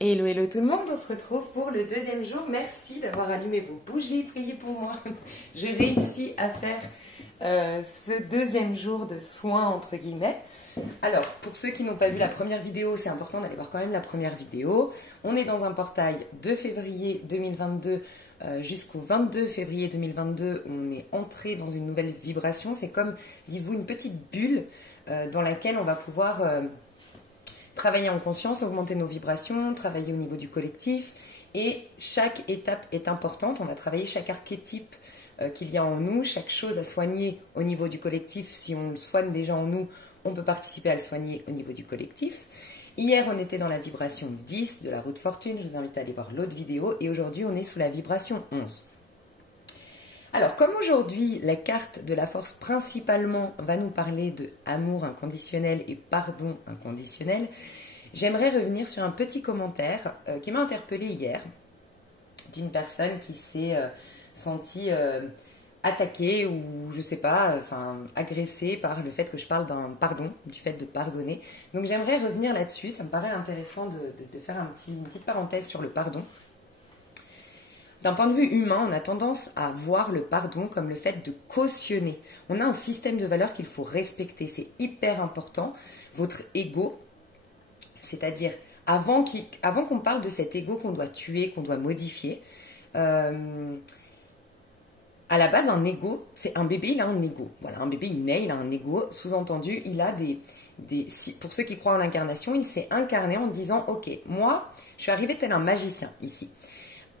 Hello, hello tout le monde, on se retrouve pour le deuxième jour. Merci d'avoir allumé vos bougies, priez pour moi. J'ai réussi à faire ce deuxième jour de soins entre guillemets. Alors, pour ceux qui n'ont pas vu la première vidéo, c'est important d'aller voir quand même la première vidéo. On est dans un portail de février 2022 jusqu'au 22 février 2022. On est entré dans une nouvelle vibration. C'est comme, dites-vous, une petite bulle dans laquelle on va pouvoir... travailler en conscience, augmenter nos vibrations, travailler au niveau du collectif. Et chaque étape est importante. On va travailler chaque archétype qu'il y a en nous, chaque chose à soigner au niveau du collectif. Si on le soigne déjà en nous, on peut participer à le soigner au niveau du collectif. Hier, on était dans la vibration 10 de la roue de fortune. Je vous invite à aller voir l'autre vidéo. Et aujourd'hui, on est sous la vibration 11. Alors, comme aujourd'hui, la carte de la force principalement va nous parler de amour inconditionnel et pardon inconditionnel, j'aimerais revenir sur un petit commentaire qui m'a interpellée hier d'une personne qui s'est sentie attaquée ou je sais pas, enfin agressée par le fait que je parle d'un pardon, du fait de pardonner. Donc j'aimerais revenir là-dessus, ça me paraît intéressant de faire une petite parenthèse sur le pardon. D'un point de vue humain, on a tendance à voir le pardon comme le fait de cautionner. On a un système de valeurs qu'il faut respecter, c'est hyper important. Votre ego, c'est-à-dire avant qu'on parle de cet ego qu'on doit tuer, qu'on doit modifier, à la base, un ego, c'est un bébé, il a un ego. Voilà, un bébé, il naît, il a un ego. Sous-entendu, il a pour ceux qui croient en l'incarnation, il s'est incarné en disant, ok, moi, je suis arrivé tel un magicien ici.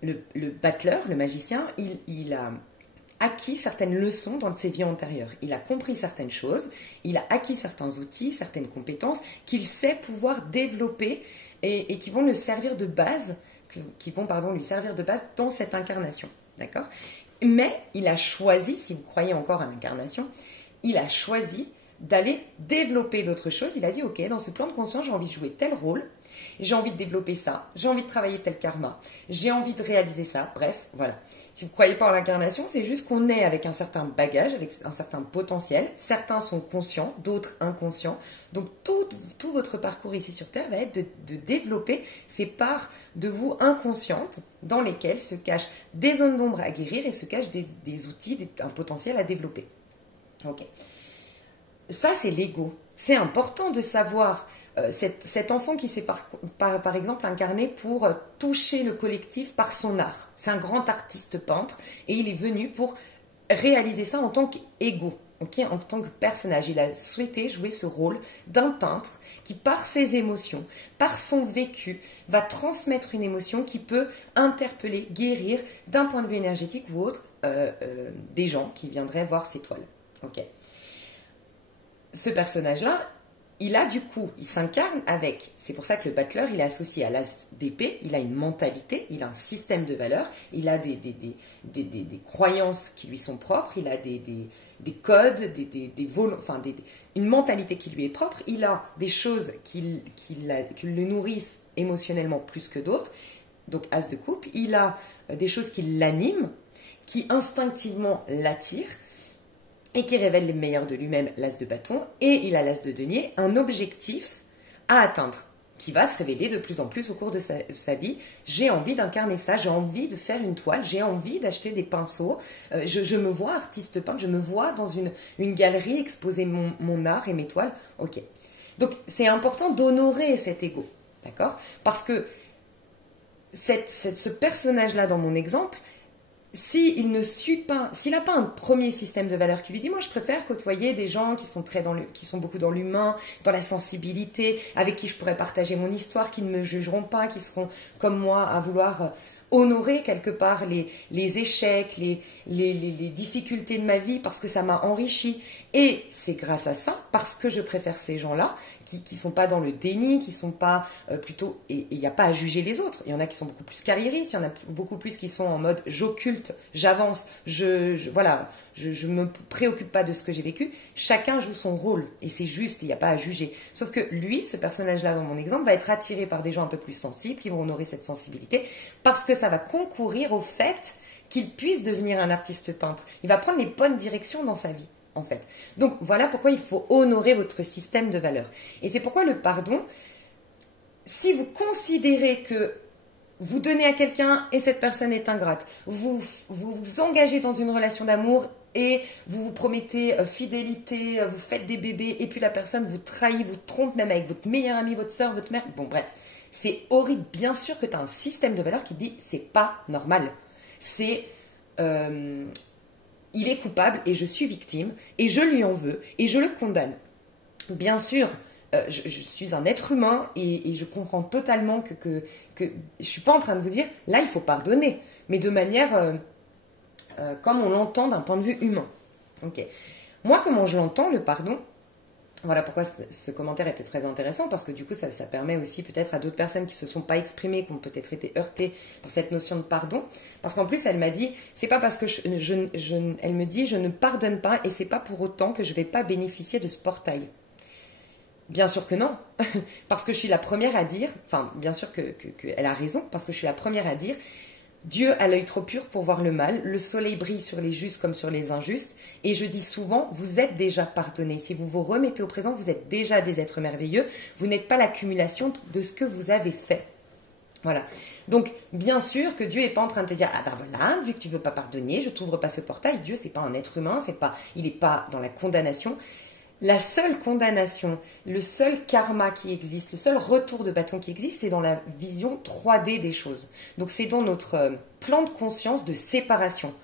Le battleur, le magicien, il a acquis certaines leçons dans ses vies antérieures. Il a compris certaines choses, il a acquis certains outils, certaines compétences qu'il sait pouvoir développer et qui vont le servir de base, lui servir de base dans cette incarnation. D'accord ? Mais il a choisi, si vous croyez encore à l'incarnation, il a choisi d'aller développer d'autres choses. Il a dit, ok, dans ce plan de conscience, j'ai envie de jouer tel rôle, j'ai envie de développer ça, j'ai envie de travailler tel karma, j'ai envie de réaliser ça, bref, voilà. Si vous ne croyez pas en l'incarnation, c'est juste qu'on est avec un certain bagage, avec un certain potentiel. Certains sont conscients, d'autres inconscients. Donc tout votre parcours ici sur Terre va être de développer ces parts de vous inconscientes dans lesquelles se cachent des zones d'ombre à guérir et se cachent des outils, un potentiel à développer. Ok. Ça, c'est l'ego. C'est important de savoir cet enfant qui s'est par exemple incarné pour toucher le collectif par son art. C'est un grand artiste peintre et il est venu pour réaliser ça en tant qu'ego, okay, en tant que personnage. Il a souhaité jouer ce rôle d'un peintre qui, par ses émotions, par son vécu, va transmettre une émotion qui peut interpeller, guérir d'un point de vue énergétique ou autre des gens qui viendraient voir ses toiles. Okay. Ce personnage-là, il s'incarne avec, c'est pour ça que le battleur, il est associé à l'as d'épée, il a une mentalité, il a un système de valeurs, il a des croyances qui lui sont propres, il a des codes, une mentalité qui lui est propre, il a des choses qui le nourrissent émotionnellement plus que d'autres, donc as de coupe, il a des choses qui l'animent, qui instinctivement l'attirent, et qui révèle les meilleurs de lui-même, l'as de bâton, et il a l'as de denier, un objectif à atteindre, qui va se révéler de plus en plus au cours de sa vie. J'ai envie d'incarner ça, j'ai envie de faire une toile, j'ai envie d'acheter des pinceaux, je me vois artiste peintre, je me vois dans une galerie exposer mon art et mes toiles. Ok. Donc c'est important d'honorer cet ego, d'accord ? Parce que ce personnage-là dans mon exemple, s'il n'a pas un premier système de valeurs qui lui dit, moi je préfère côtoyer des gens qui sont beaucoup dans l'humain, dans la sensibilité, avec qui je pourrais partager mon histoire, qui ne me jugeront pas, qui seront comme moi à vouloir honorer quelque part les échecs, les difficultés de ma vie parce que ça m'a enrichi. Et c'est grâce à ça, parce que je préfère ces gens-là, qui ne sont pas dans le déni, qui ne sont pas plutôt... Et il n'y a pas à juger les autres. Il y en a qui sont beaucoup plus carriéristes, il y en a beaucoup plus qui sont en mode j'occulte, j'avance, je me préoccupe pas de ce que j'ai vécu. Chacun joue son rôle et c'est juste, il n'y a pas à juger. Sauf que lui, ce personnage-là dans mon exemple, va être attiré par des gens un peu plus sensibles qui vont honorer cette sensibilité parce que ça va concourir au fait qu'il puisse devenir un artiste peintre. Il va prendre les bonnes directions dans sa vie. En fait. Donc voilà pourquoi il faut honorer votre système de valeurs. Et c'est pourquoi le pardon, si vous considérez que vous donnez à quelqu'un et cette personne est ingrate, vous engagez dans une relation d'amour et vous vous promettez fidélité, vous faites des bébés et puis la personne vous trahit, vous trompe même avec votre meilleure amie, votre soeur, votre mère. Bon bref, c'est horrible. Bien sûr que tu as un système de valeurs qui dit c'est pas normal. C'est il est coupable et je suis victime et je lui en veux et je le condamne. Bien sûr, je suis un être humain et je comprends totalement que je ne suis pas en train de vous dire là il faut pardonner, mais de manière comme on l'entend d'un point de vue humain. Ok. Moi, comment je l'entends, le pardon, voilà pourquoi ce commentaire était très intéressant, parce que du coup, ça permet aussi peut-être à d'autres personnes qui ne se sont pas exprimées, qui ont peut-être été heurtées par cette notion de pardon. Parce qu'en plus, elle m'a dit, c'est pas parce que elle me dit, je ne pardonne pas et c'est pas pour autant que je ne vais pas bénéficier de ce portail. Bien sûr que non, parce que je suis la première à dire, enfin, bien sûr qu'elle a raison, parce que je suis la première à dire, Dieu a l'œil trop pur pour voir le mal, le soleil brille sur les justes comme sur les injustes, et je dis souvent, vous êtes déjà pardonnés. Si vous vous remettez au présent, vous êtes déjà des êtres merveilleux, vous n'êtes pas l'accumulation de ce que vous avez fait. Voilà. Donc, bien sûr que Dieu n'est pas en train de te dire, ah ben voilà, vu que tu ne veux pas pardonner, je t'ouvre pas ce portail. Dieu, c'est pas un être humain, il n'est pas dans la condamnation. La seule condamnation, le seul karma qui existe, le seul retour de bâton qui existe, c'est dans la vision 3D des choses. Donc c'est dans notre plan de conscience de séparation.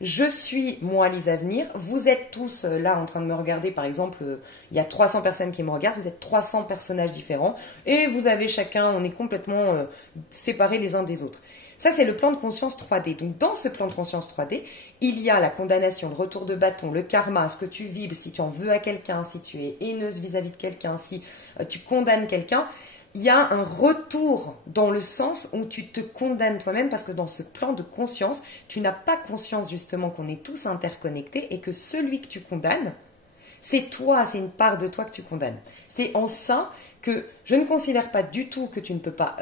Je suis moi, Lisa Avenir, vous êtes tous là en train de me regarder, par exemple, il y a 300 personnes qui me regardent, vous êtes 300 personnages différents, et vous avez chacun, on est complètement séparés les uns des autres. Ça, c'est le plan de conscience 3D. Donc, dans ce plan de conscience 3D, il y a la condamnation, le retour de bâton, le karma, ce que tu vibres, si tu en veux à quelqu'un, si tu es haineuse vis-à-vis de quelqu'un, si tu condamnes quelqu'un. Il y a un retour dans le sens où tu te condamnes toi-même parce que dans ce plan de conscience, tu n'as pas conscience justement qu'on est tous interconnectés et que celui que tu condamnes, c'est toi, c'est une part de toi que tu condamnes. C'est en ça que je ne considère pas du tout que tu ne peux pas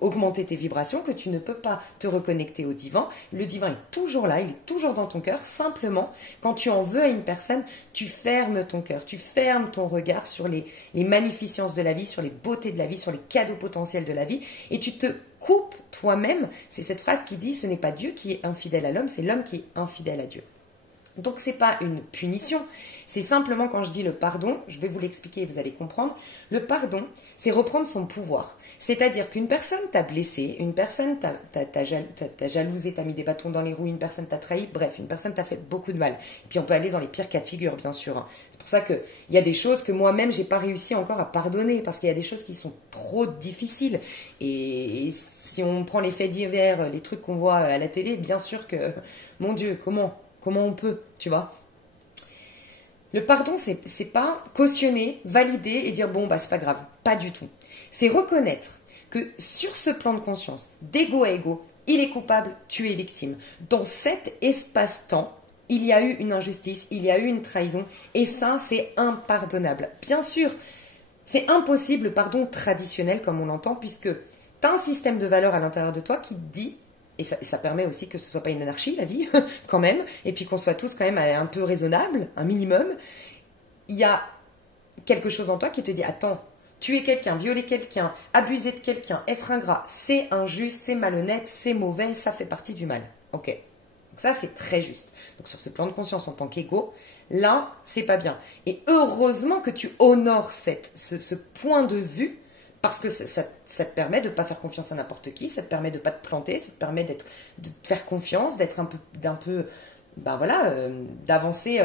augmenter tes vibrations, que tu ne peux pas te reconnecter au divin. Le divin est toujours là, il est toujours dans ton cœur. Simplement, quand tu en veux à une personne, tu fermes ton cœur, tu fermes ton regard sur les magnificences de la vie, sur les beautés de la vie, sur les cadeaux potentiels de la vie, et tu te coupes toi-même. C'est cette phrase qui dit, ce n'est pas Dieu qui est infidèle à l'homme, c'est l'homme qui est infidèle à Dieu. Donc, ce n'est pas une punition, c'est simplement quand je dis le pardon, je vais vous l'expliquer et vous allez comprendre, le pardon, c'est reprendre son pouvoir. C'est-à-dire qu'une personne t'a blessé, une personne t'a jalousé, t'a mis des bâtons dans les roues, une personne t'a trahi, bref, une personne t'a fait beaucoup de mal. Et puis on peut aller dans les pires cas de figure, bien sûr. C'est pour ça qu'il y a des choses que moi-même, j'ai pas réussi encore à pardonner, parce qu'il y a des choses qui sont trop difficiles. Et si on prend les faits divers, les trucs qu'on voit à la télé, bien sûr que, mon Dieu, comment on peut, tu vois? Le pardon, c'est pas cautionner, valider et dire bon, bah c'est pas grave. Pas du tout. C'est reconnaître que sur ce plan de conscience, d'ego à ego, il est coupable, tu es victime. Dans cet espace-temps, il y a eu une injustice, il y a eu une trahison, et ça, c'est impardonnable. Bien sûr, c'est impossible le pardon traditionnel comme on l'entend, puisque tu as un système de valeurs à l'intérieur de toi qui te dit, et ça permet aussi que ce ne soit pas une anarchie, la vie, quand même, et puis qu'on soit tous quand même un peu raisonnables, un minimum. Il y a quelque chose en toi qui te dit, attends, tuer quelqu'un, violer quelqu'un, abuser de quelqu'un, être ingrat, c'est injuste, c'est malhonnête, c'est mauvais, ça fait partie du mal. Ok. Donc ça, c'est très juste. Donc sur ce plan de conscience en tant qu'ego, là, c'est pas bien. Et heureusement que tu honores ce point de vue, parce que ça te permet de ne pas faire confiance à n'importe qui, ça te permet de ne pas te planter, ça te permet de te faire confiance, d'être ben voilà, d'avancer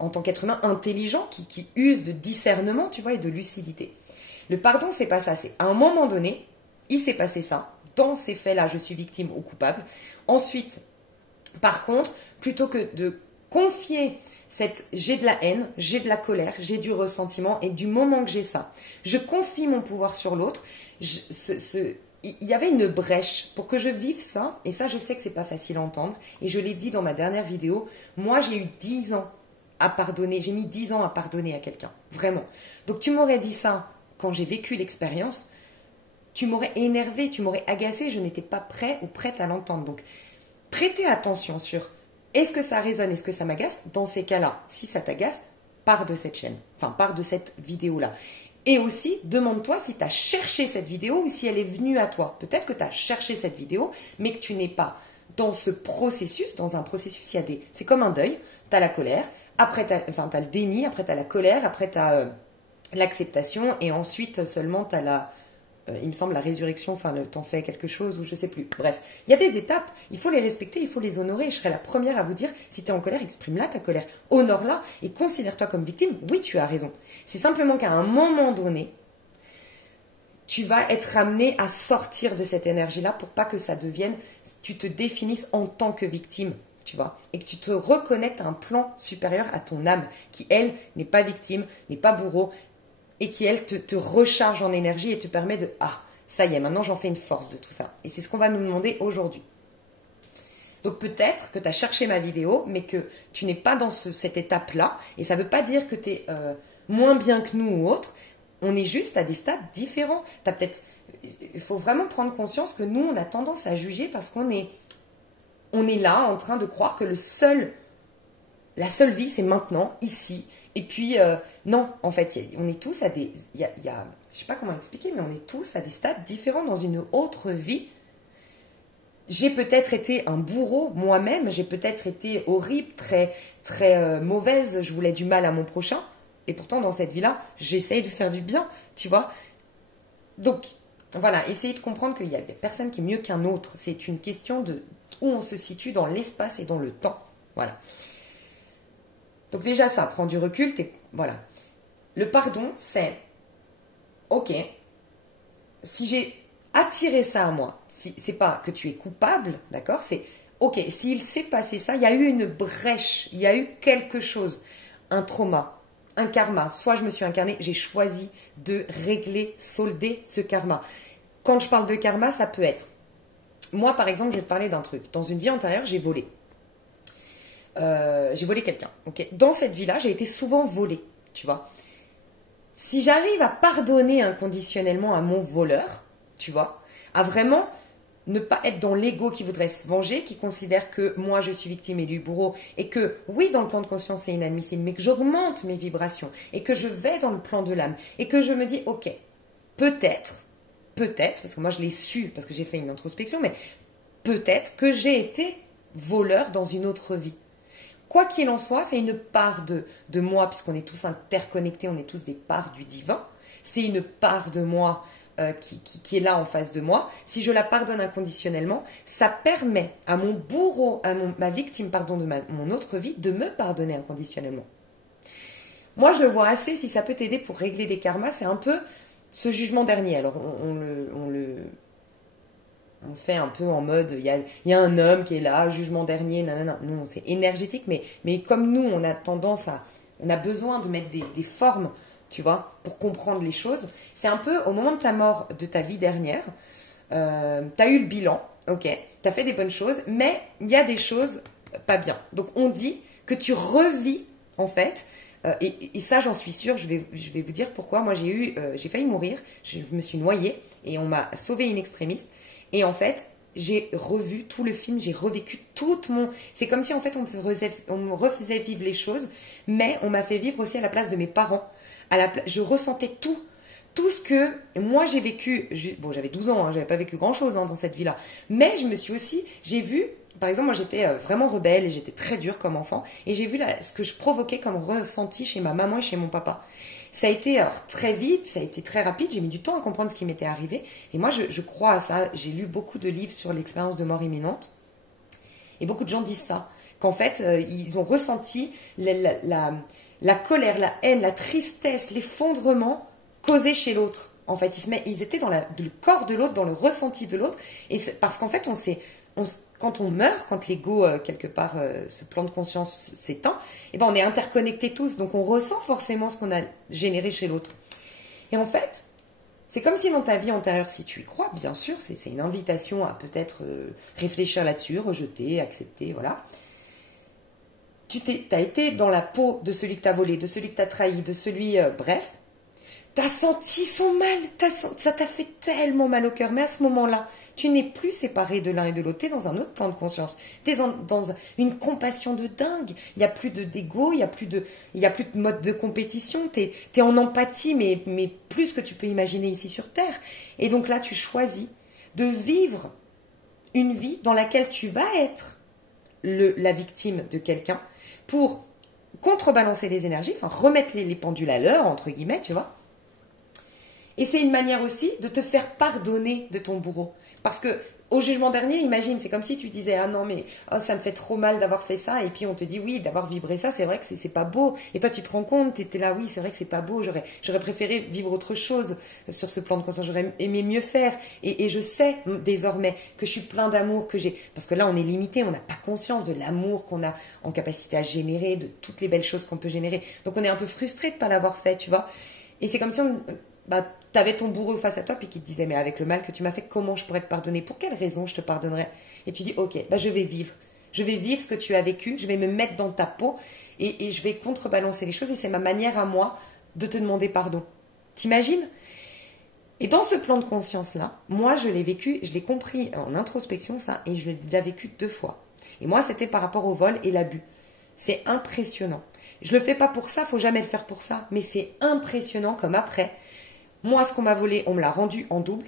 en tant qu'être humain intelligent qui use de discernement, tu vois, et de lucidité. Le pardon, c'est pas ça. C'est à un moment donné, il s'est passé ça. Dans ces faits-là, je suis victime ou coupable. Ensuite, par contre, plutôt que de confier j'ai de la haine, j'ai de la colère, j'ai du ressentiment, et du moment que j'ai ça, je confie mon pouvoir sur l'autre. Il y avait une brèche pour que je vive ça, et ça, je sais que c'est pas facile à entendre, et je l'ai dit dans ma dernière vidéo. Moi, j'ai eu 10 ans à pardonner, j'ai mis 10 ans à pardonner à quelqu'un, vraiment. Donc, tu m'aurais dit ça quand j'ai vécu l'expérience, tu m'aurais énervé, tu m'aurais agacé, je n'étais pas prêt ou prête à l'entendre. Donc, prêtez attention sur est-ce que ça résonne, est-ce que ça m'agace? Dans ces cas-là, si ça t'agace, pars de cette chaîne, enfin pars de cette vidéo-là. Et aussi, demande-toi si tu as cherché cette vidéo ou si elle est venue à toi. Peut-être que tu as cherché cette vidéo, mais que tu n'es pas dans ce processus. Dans un processus, c'est comme un deuil. Tu as la colère, après tu as le déni, après tu as la colère, après tu as l'acceptation, et ensuite seulement tu as il me semble, la résurrection, enfin, t'en fais quelque chose ou je sais plus. Bref, il y a des étapes, il faut les respecter, il faut les honorer. Et je serai la première à vous dire, si tu es en colère, exprime-la ta colère, honore-la et considère-toi comme victime. Oui, tu as raison. C'est simplement qu'à un moment donné, tu vas être amené à sortir de cette énergie-là pour pas que ça devienne, tu te définisses en tant que victime, tu vois, et que tu te reconnectes à un plan supérieur à ton âme, qui, elle, n'est pas victime, n'est pas bourreau, et qui, elle, te recharge en énergie et te permet de « Ah, ça y est, maintenant j'en fais une force de tout ça. » Et c'est ce qu'on va nous demander aujourd'hui. Donc peut-être que tu as cherché ma vidéo, mais que tu n'es pas dans cette étape-là. Et ça ne veut pas dire que tu es moins bien que nous ou autre. On est juste à des stades différents. Il faut vraiment prendre conscience que nous, on a tendance à juger parce qu'on est là en train de croire que la seule vie, c'est maintenant, ici. Et puis, non, en fait, on est tous à des... je ne sais pas comment expliquer, mais on est tous à des stades différents dans une autre vie. J'ai peut-être été un bourreau moi-même, j'ai peut-être été horrible, très, très mauvaise, je voulais du mal à mon prochain. Et pourtant, dans cette vie-là, j'essaye de faire du bien, tu vois. Donc, voilà, essayez de comprendre qu'il n'y a personne qui est mieux qu'un autre. C'est une question de où on se situe dans l'espace et dans le temps. Voilà. Donc déjà ça, prends du recul, voilà. Le pardon, c'est, ok, si j'ai attiré ça à moi, c'est pas que tu es coupable, d'accord, c'est, ok, s'il s'est passé ça, il y a eu une brèche, il y a eu quelque chose, un trauma, un karma, soit je me suis incarnée, j'ai choisi de régler, solder ce karma. Quand je parle de karma, ça peut être, moi par exemple, je vais te parler d'un truc, dans une vie antérieure, j'ai volé. J'ai volé quelqu'un. Okay. Dans cette vie-là, j'ai été souvent volée, tu vois. Si j'arrive à pardonner inconditionnellement à mon voleur, tu vois, à vraiment ne pas être dans l'ego qui voudrait se venger, qui considère que moi je suis victime et lui bourreau, et que oui, dans le plan de conscience c'est inadmissible, mais que j'augmente mes vibrations, et que je vais dans le plan de l'âme, et que je me dis, ok, peut-être, parce que moi je l'ai su, parce que j'ai fait une introspection, mais peut-être que j'ai été voleur dans une autre vie. Quoi qu'il en soit, c'est une part de moi, puisqu'on est tous interconnectés, on est tous des parts du divin. C'est une part de moi qui est là en face de moi. Si je la pardonne inconditionnellement, ça permet à mon bourreau, à ma victime pardon, de mon autre vie, de me pardonner inconditionnellement. Moi, je le vois assez, si ça peut t'aider pour régler des karmas, c'est un peu ce jugement dernier. Alors, on fait un peu en mode, il y a un homme qui est là, jugement dernier, nanana. Non, c'est énergétique, mais comme nous, on a tendance on a besoin de mettre des formes, tu vois, pour comprendre les choses. C'est un peu, au moment de ta mort, de ta vie dernière, tu as eu le bilan, ok, tu as fait des bonnes choses, mais il y a des choses pas bien. Donc, on dit que tu revis, en fait, et ça, j'en suis sûre, je vais vous dire pourquoi. Moi, j'ai failli mourir, je me suis noyée, et on m'a sauvé in extremis. Et en fait, j'ai revu tout le film, j'ai revécu C'est comme si en fait on me refaisait vivre les choses, mais on m'a fait vivre aussi à la place de mes parents. Je ressentais tout ce que moi j'ai vécu. Bon, j'avais 12 ans, hein, j'avais pas vécu grand-chose dans cette vie-là. Mais j'ai vu, par exemple, moi j'étais vraiment rebelle et j'étais très dure comme enfant. Et j'ai vu ce que je provoquais comme ressenti chez ma maman et chez mon papa. Ça a été très vite, ça a été très rapide, j'ai mis du temps à comprendre ce qui m'était arrivé. Et moi, je crois à ça. J'ai lu beaucoup de livres sur l'expérience de mort imminente. Et beaucoup de gens disent ça. Qu'en fait, ils ont ressenti la colère, la haine, la tristesse, l'effondrement causé chez l'autre. En fait, ils étaient dans le corps de l'autre, dans le ressenti de l'autre. Et parce qu'en fait, quand on meurt, quand l'ego, quelque part, ce plan de conscience s'éteint, eh ben, on est interconnectés tous. Donc, on ressent forcément ce qu'on a généré chez l'autre. Et en fait, c'est comme si dans ta vie antérieure, si tu y crois, bien sûr, c'est une invitation à peut-être réfléchir là-dessus, rejeter, accepter, voilà. Tu as été dans la peau de celui que tu as volé, de celui que tu as trahi, de celui... bref, t'as senti son mal, ça t'a fait tellement mal au cœur. Mais à ce moment-là, tu n'es plus séparé de l'un et de l'autre. Tu es dans un autre plan de conscience. Tu es dans une compassion de dingue. Il n'y a plus d'ego, il n'y a plus de mode de compétition. Tu es en empathie, mais plus que tu peux imaginer ici sur Terre. Et donc là, tu choisis de vivre une vie dans laquelle tu vas être la victime de quelqu'un pour contrebalancer les énergies, enfin remettre les pendules à l'heure, entre guillemets, tu vois. Et c'est une manière aussi de te faire pardonner de ton bourreau. Parce que au jugement dernier, imagine, c'est comme si tu disais « Ah non, mais ça me fait trop mal d'avoir fait ça. » Et puis on te dit « Oui, d'avoir vibré ça, c'est vrai que c'est pas beau. » Et toi, tu te rends compte, tu étais là « Oui, c'est vrai que c'est pas beau. J'aurais préféré vivre autre chose sur ce plan de conscience. J'aurais aimé mieux faire. » Et je sais désormais que je suis plein d'amour, que j'ai... Parce que là, on est limité, on n'a pas conscience de l'amour qu'on a en capacité à générer, de toutes les belles choses qu'on peut générer. Donc on est un peu frustré de ne pas l'avoir fait, tu vois. Et c'est comme si t'avais ton bourreau face à toi puis qui te disait mais avec le mal que tu m'as fait, comment je pourrais te pardonner? Pour quelle raison je te pardonnerais? Et tu dis ok, je vais vivre. Je vais vivre ce que tu as vécu, je vais me mettre dans ta peau et je vais contrebalancer les choses et c'est ma manière à moi de te demander pardon. T'imagines? Et dans ce plan de conscience-là, moi je l'ai vécu, je l'ai compris en introspection ça et je l'ai déjà vécu 2 fois. Et moi c'était par rapport au vol et l'abus. C'est impressionnant. Je le fais pas pour ça, faut jamais le faire pour ça, mais c'est impressionnant comme après... Moi, ce qu'on m'a volé, on me l'a rendu en double.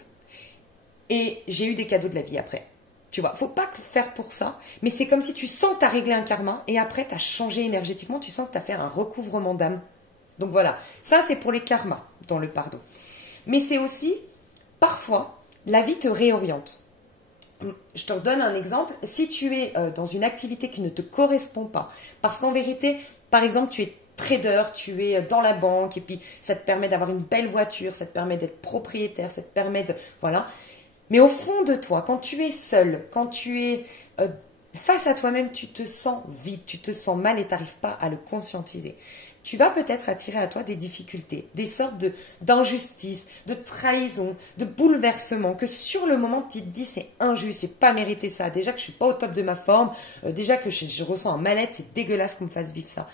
Et j'ai eu des cadeaux de la vie après. Tu vois, faut pas le faire pour ça. Mais c'est comme si tu sens que tu as réglé un karma. Et après, tu as changé énergétiquement. Tu sens que tu as fait un recouvrement d'âme. Donc voilà, ça c'est pour les karmas dans le pardon. Mais c'est aussi, parfois, la vie te réoriente. Je te redonne un exemple. Si tu es dans une activité qui ne te correspond pas, parce qu'en vérité, par exemple, tu es trader, tu es dans la banque et puis ça te permet d'avoir une belle voiture, ça te permet d'être propriétaire, ça te permet de... Voilà. Mais au fond de toi, quand tu es seul, quand tu es face à toi-même, tu te sens vide, tu te sens mal et tu n'arrives pas à le conscientiser. Tu vas peut-être attirer à toi des difficultés, des sortes d'injustices, de trahison, de bouleversement, que sur le moment tu te dis c'est injuste, j'ai pas mérité ça, déjà que je suis pas au top de ma forme, déjà que je ressens un mal-être, c'est dégueulasse qu'on me fasse vivre ça.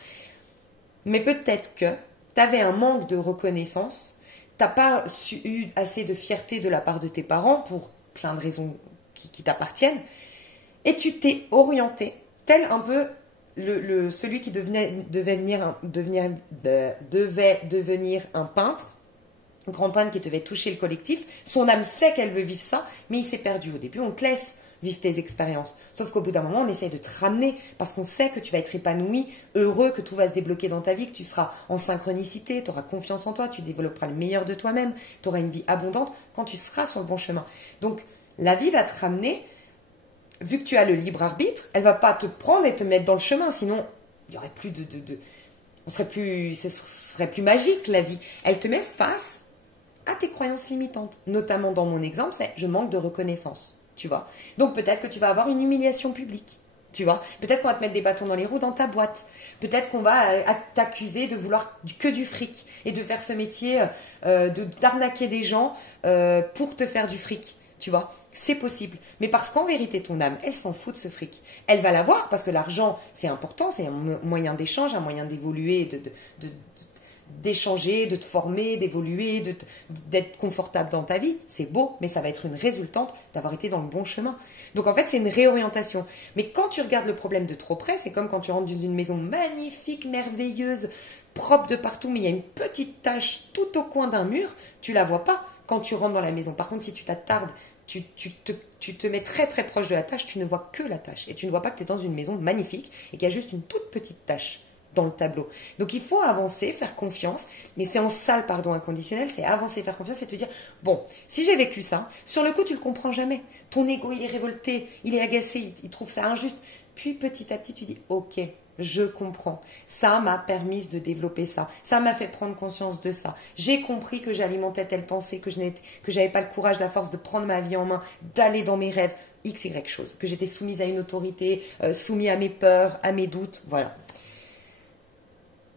Mais peut-être que tu avais un manque de reconnaissance, tu n'as pas eu assez de fierté de la part de tes parents pour plein de raisons qui t'appartiennent, et tu t'es orienté, tel un peu celui qui devait devenir un peintre, un grand peintre qui devait toucher le collectif. Son âme sait qu'elle veut vivre ça, mais il s'est perdu. Au début, on te laisse vivre tes expériences. Sauf qu'au bout d'un moment, on essaie de te ramener parce qu'on sait que tu vas être épanoui, heureux, que tout va se débloquer dans ta vie, que tu seras en synchronicité, tu auras confiance en toi, tu développeras le meilleur de toi-même, tu auras une vie abondante quand tu seras sur le bon chemin. Donc, la vie va te ramener, vu que tu as le libre arbitre, elle va pas te prendre et te mettre dans le chemin, sinon il y aurait plus ce serait plus magique la vie. Elle te met face à tes croyances limitantes. Notamment dans mon exemple, c'est je manque de reconnaissance. Tu vois. Donc peut-être que tu vas avoir une humiliation publique. Tu vois. Peut-être qu'on va te mettre des bâtons dans les roues dans ta boîte. Peut-être qu'on va t'accuser de vouloir que du fric et de faire ce métier d'arnaquer des gens pour te faire du fric. Tu vois. C'est possible. Mais parce qu'en vérité, ton âme, elle s'en fout de ce fric. Elle va l'avoir parce que l'argent, c'est important, c'est un moyen d'échange, un moyen d'évoluer, d'échanger, de te former, d'évoluer, d'être confortable dans ta vie. C'est beau, mais ça va être une résultante d'avoir été dans le bon chemin. Donc en fait, c'est une réorientation. Mais quand tu regardes le problème de trop près, c'est comme quand tu rentres dans une maison magnifique, merveilleuse, propre de partout, mais il y a une petite tache tout au coin d'un mur, tu la vois pas quand tu rentres dans la maison. Par contre, si tu t'attardes, tu te mets très très proche de la tache, tu ne vois que la tache. Et tu ne vois pas que tu es dans une maison magnifique et qu'il y a juste une toute petite tache dans le tableau. Donc il faut avancer, faire confiance, mais c'est en ça le pardon inconditionnel, c'est avancer, faire confiance et te dire, bon, si j'ai vécu ça, sur le coup tu le comprends jamais. Ton ego il est révolté, il est agacé, il trouve ça injuste. Puis petit à petit tu dis, ok, je comprends. Ça m'a permis de développer ça. Ça m'a fait prendre conscience de ça. J'ai compris que j'alimentais telle pensée, que j'avais pas le courage, la force de prendre ma vie en main, d'aller dans mes rêves, x, y chose, que j'étais soumise à une autorité, soumise à mes peurs, à mes doutes, voilà.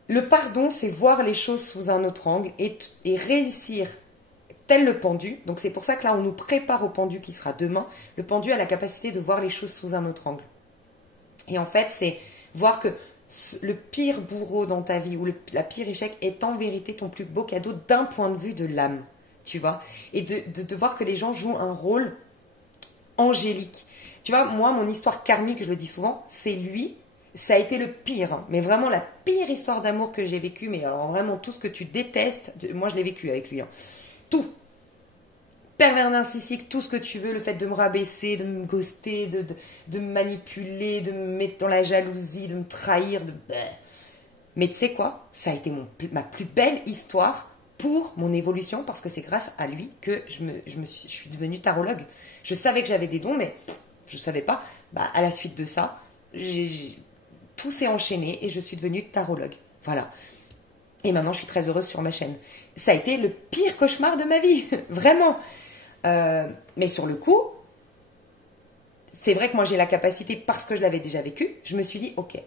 Le pardon, c'est voir les choses sous un autre angle et réussir tel le pendu. Donc c'est pour ça que là, on nous prépare au pendu qui sera demain. Le pendu a la capacité de voir les choses sous un autre angle. Et en fait, c'est voir que le pire bourreau dans ta vie ou la pire échec est en vérité ton plus beau cadeau d'un point de vue de l'âme, tu vois. Et de voir que les gens jouent un rôle angélique. Tu vois, moi, mon histoire karmique, je le dis souvent, c'est lui. Ça a été le pire, hein, mais vraiment la pire histoire d'amour que j'ai vécue. Mais alors vraiment tout ce que tu détestes, moi je l'ai vécu avec lui. Hein. Tout. Pervers narcissique, tout ce que tu veux, le fait de me rabaisser, de me ghoster, de me manipuler, de me mettre dans la jalousie, de me trahir. Mais tu sais quoi? Ça a été ma plus belle histoire pour mon évolution parce que c'est grâce à lui que je suis devenue tarologue. Je savais que j'avais des dons, mais je ne savais pas. À la suite de ça, tout s'est enchaîné et je suis devenue tarologue. Voilà. Et maintenant, je suis très heureuse sur ma chaîne. Ça a été le pire cauchemar de ma vie. Vraiment. Mais sur le coup, c'est vrai que moi, j'ai la capacité, parce que je l'avais déjà vécu, je me suis dit, ok,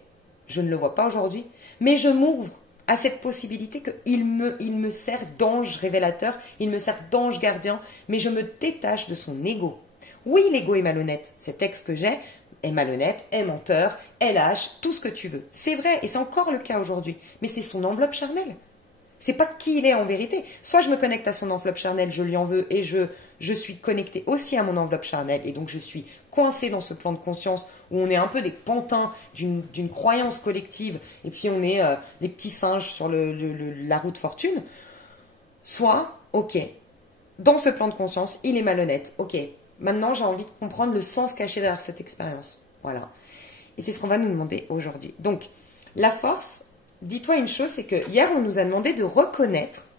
je ne le vois pas aujourd'hui, mais je m'ouvre à cette possibilité qu'il me sert d'ange révélateur, il me sert d'ange gardien, mais je me détache de son ego. Oui, l'ego est malhonnête. Cet ex que j'ai est malhonnête, est menteur, est lâche, tout ce que tu veux. C'est vrai, et c'est encore le cas aujourd'hui. Mais c'est son enveloppe charnelle. C'est pas qui il est en vérité. Soit je me connecte à son enveloppe charnelle, je lui en veux, et je suis connectée aussi à mon enveloppe charnelle, et donc je suis coincée dans ce plan de conscience où on est un peu des pantins d'une croyance collective, et puis on est des petits singes sur la route fortune. Soit, ok, dans ce plan de conscience, il est malhonnête, ok. Maintenant, j'ai envie de comprendre le sens caché derrière cette expérience. Voilà. Et c'est ce qu'on va nous demander aujourd'hui. Donc, la force, dis-toi une chose, c'est que hier, on nous a demandé de reconnaître,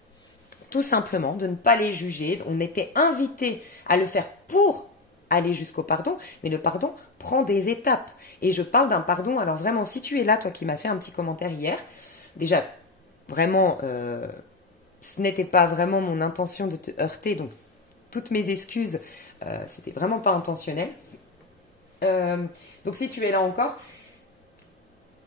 tout simplement, de ne pas les juger. On était invités à le faire pour aller jusqu'au pardon, mais le pardon prend des étapes. Et je parle d'un pardon, alors vraiment, si tu es là, toi qui m'as fait un petit commentaire hier, déjà, vraiment, ce n'était pas vraiment mon intention de te heurter, donc toutes mes excuses, c'était vraiment pas intentionnel. Donc si tu es là encore,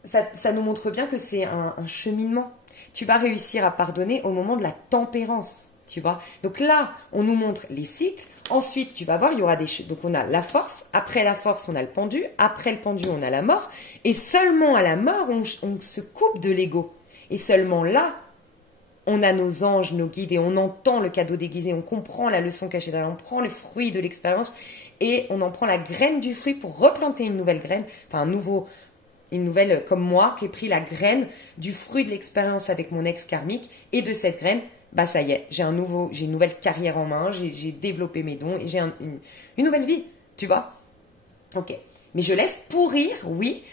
ça nous montre bien que c'est un cheminement. Tu vas réussir à pardonner au moment de la tempérance, tu vois. Donc là, on nous montre les cycles. Ensuite, tu vas voir, il y aura donc on a la force. Après la force, on a le pendu. Après le pendu, on a la mort. Et seulement à la mort, on se coupe de l'ego. Et seulement là, on a nos anges, nos guides, et on entend le cadeau déguisé, on comprend la leçon cachée derrière, on prend le fruit de l'expérience, et on en prend la graine du fruit pour replanter une nouvelle graine, enfin une nouvelle comme moi, qui ai pris la graine du fruit de l'expérience avec mon ex karmique, et de cette graine, ça y est, j'ai une nouvelle carrière en main, j'ai développé mes dons, et j'ai une nouvelle vie, tu vois. Ok. Mais je laisse pourrir, oui.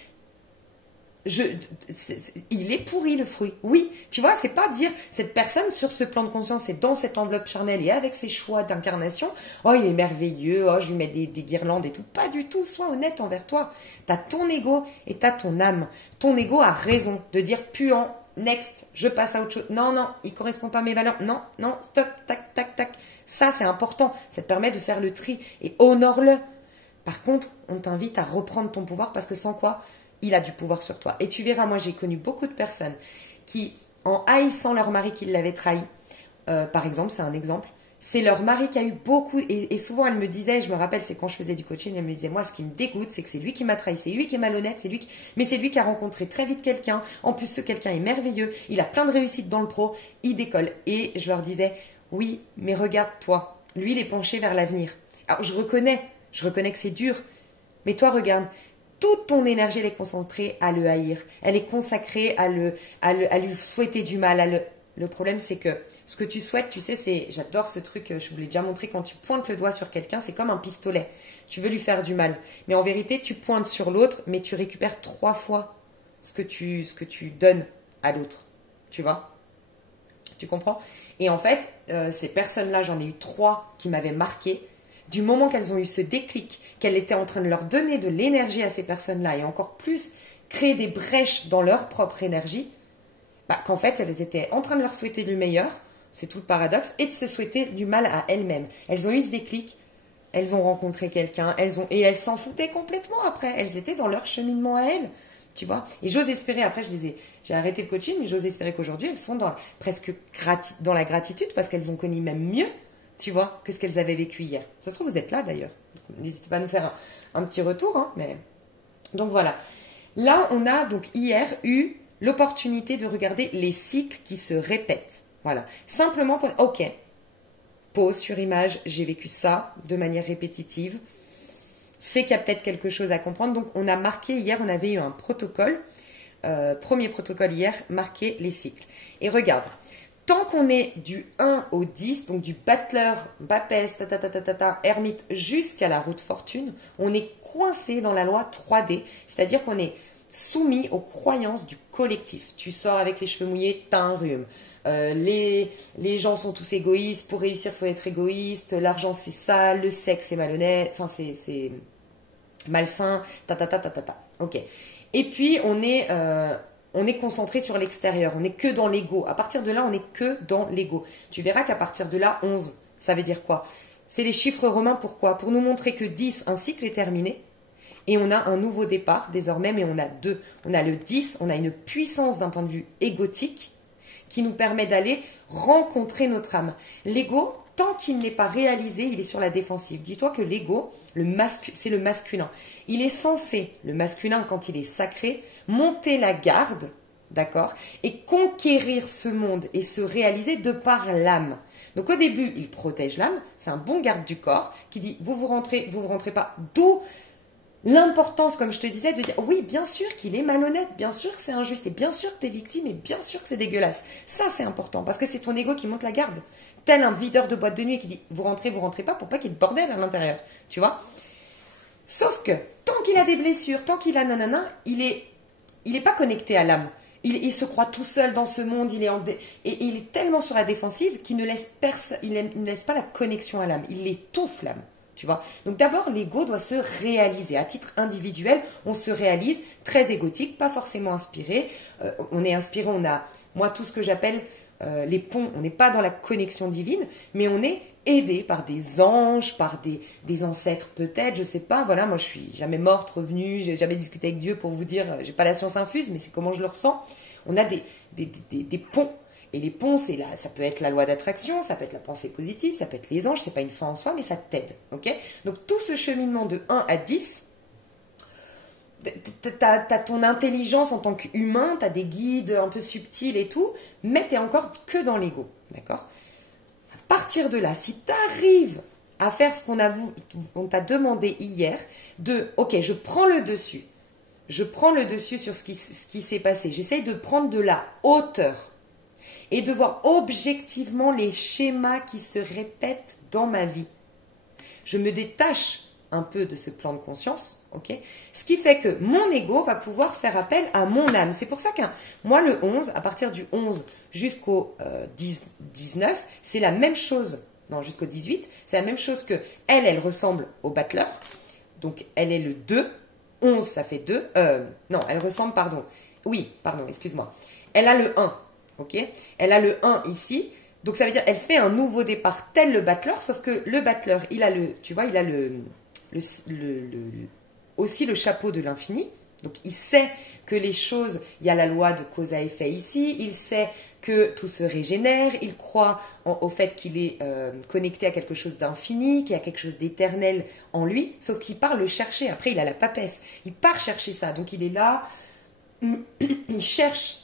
Il est pourri le fruit, oui, tu vois, c'est pas dire cette personne sur ce plan de conscience et dans cette enveloppe charnelle et avec ses choix d'incarnation, oh il est merveilleux, oh je lui mets des guirlandes et tout, pas du tout, sois honnête envers toi, t'as ton ego et t'as ton âme, ton ego a raison de dire puant, next, je passe à autre chose, non, il correspond pas à mes valeurs, non, stop, tac, tac, tac, ça c'est important, ça te permet de faire le tri et honore-le. Par contre, on t'invite à reprendre ton pouvoir parce que sans quoi il a du pouvoir sur toi. Et tu verras, moi j'ai connu beaucoup de personnes qui, en haïssant leur mari qui l'avait trahi, par exemple, c'est un exemple, c'est leur mari qui a eu beaucoup, et souvent elle me disait, je me rappelle, c'est quand je faisais du coaching, elle me disait, moi ce qui me dégoûte, c'est que c'est lui qui m'a trahi, c'est lui qui est malhonnête, mais c'est lui qui a rencontré très vite quelqu'un, en plus ce quelqu'un est merveilleux, il a plein de réussite dans le pro, il décolle. Et je leur disais, oui, mais regarde-toi, lui il est penché vers l'avenir. Alors je reconnais que c'est dur, mais toi regarde, toute ton énergie, elle est concentrée à le haïr. Elle est consacrée à lui souhaiter du mal. Le problème, c'est que ce que tu souhaites, tu sais, j'adore ce truc, je vous l'ai déjà montré, quand tu pointes le doigt sur quelqu'un, c'est comme un pistolet. Tu veux lui faire du mal. Mais en vérité, tu pointes sur l'autre, mais tu récupères 3 fois ce que tu donnes à l'autre. Tu vois? Tu comprends? Et en fait, ces personnes-là, j'en ai eu 3 qui m'avaient marqué. Du moment qu'elles ont eu ce déclic, qu'elle était en train de leur donner de l'énergie à ces personnes-là et encore plus créer des brèches dans leur propre énergie, qu'en fait elles étaient en train de leur souhaiter du meilleur, c'est tout le paradoxe, et de se souhaiter du mal à elles-mêmes. Elles ont eu ce déclic, elles ont rencontré quelqu'un, et elles s'en foutaient complètement après, elles étaient dans leur cheminement à elles, tu vois. Et j'ose espérer, après j'ai arrêté le coaching, mais j'ose espérer qu'aujourd'hui elles sont presque dans la gratitude parce qu'elles ont connu même mieux, tu vois, que ce qu'elles avaient vécu hier. Ça se trouve, vous êtes là d'ailleurs. N'hésitez pas à nous faire un petit retour, hein, mais... Donc voilà. Là, on a donc hier eu l'opportunité de regarder les cycles qui se répètent. Voilà. Simplement pour... Ok. Pause sur image. J'ai vécu ça de manière répétitive. C'est qu'il y a peut-être quelque chose à comprendre. Donc, on a marqué hier, on avait eu un protocole. Premier protocole hier, marquer les cycles. Et regarde. Tant qu'on est du 1 au 10, donc du battleur, Bapès, ermite, jusqu'à la roue de fortune, on est coincé dans la loi 3D. C'est-à-dire qu'on est soumis aux croyances du collectif. Tu sors avec les cheveux mouillés, t'as un rhume. Les gens sont tous égoïstes. Pour réussir, il faut être égoïste. L'argent, c'est sale. Le sexe, c'est malhonnête. Enfin, c'est malsain. Ok. Et puis, on est concentré sur l'extérieur. On n'est que dans l'ego. À partir de là, on n'est que dans l'ego. Tu verras qu'à partir de là, 11, ça veut dire quoi? C'est les chiffres romains. Pourquoi? Pour nous montrer que 10, un cycle est terminé. Et on a un nouveau départ désormais, mais on a deux. On a le 10, on a une puissance d'un point de vue égotique qui nous permet d'aller rencontrer notre âme. L'ego, tant qu'il n'est pas réalisé, il est sur la défensive. Dis-toi que l'ego, c'est le masculin. Il est censé, le masculin quand il est sacré, monter la garde, d'accord, et conquérir ce monde et se réaliser de par l'âme. Donc au début, il protège l'âme, c'est un bon garde du corps qui dit vous rentrez pas. D'où l'importance, comme je te disais, de dire oui, bien sûr qu'il est malhonnête, bien sûr que c'est injuste, et bien sûr que tu es victime, et bien sûr que c'est dégueulasse. Ça, c'est important, parce que c'est ton ego qui monte la garde. Tel un videur de boîte de nuit qui dit vous rentrez pas, pour pas qu'il y ait de bordel à l'intérieur. Tu vois? Sauf que, tant qu'il a des blessures, tant qu'il a nanana, il est pas connecté à l'âme. Il se croit tout seul dans ce monde, et il est tellement sur la défensive qu'il ne laisse pas la connexion à l'âme. Il étouffe l'âme. Tu vois? Donc d'abord, l'ego doit se réaliser. À titre individuel, on se réalise très égotique, pas forcément inspiré. On est inspiré, on a, moi, tout ce que j'appelle les ponts. On n'est pas dans la connexion divine, mais on est aidé par des anges, par des ancêtres peut-être, je sais pas. Voilà, moi je suis jamais morte, revenue, j'ai jamais discuté avec Dieu pour vous dire, j'ai pas la science infuse, mais c'est comment je le ressens. On a des ponts. Et les ponts, ça peut être la loi d'attraction, ça peut être la pensée positive, ça peut être les anges, c'est pas une fin en soi, mais ça t'aide, ok? Donc tout ce cheminement de 1 à 10, t'as ton intelligence en tant qu'humain, t'as des guides un peu subtils et tout, mais t'es encore que dans l'ego, d'accord? À partir de là, si t'arrives à faire ce on t'a demandé hier, ok, je prends le dessus sur ce qui s'est passé, j'essaye de prendre de la hauteur, et de voir objectivement les schémas qui se répètent dans ma vie. Je me détache un peu de ce plan de conscience, ok? Ce qui fait que mon ego va pouvoir faire appel à mon âme. C'est pour ça que moi, le 11, à partir du 11 jusqu'au 19, c'est la même chose. Non, jusqu'au 18, c'est la même chose que elle ressemble au battleur. Donc, elle est le 2. 11, ça fait 2. Non, elle ressemble, pardon. Oui, pardon, excuse-moi. Elle a le 1. Ok, elle a le 1 ici, donc ça veut dire elle fait un nouveau départ tel le battleur, sauf que le battleur, il a aussi le chapeau de l'infini. Donc il sait que les choses, il y a la loi de cause à effet ici, il sait que tout se régénère, il croit au fait qu'il est connecté à quelque chose d'infini, qu'il y a quelque chose d'éternel en lui, sauf qu'il part le chercher. Après il a la papesse, il part chercher ça, donc il est là, il cherche.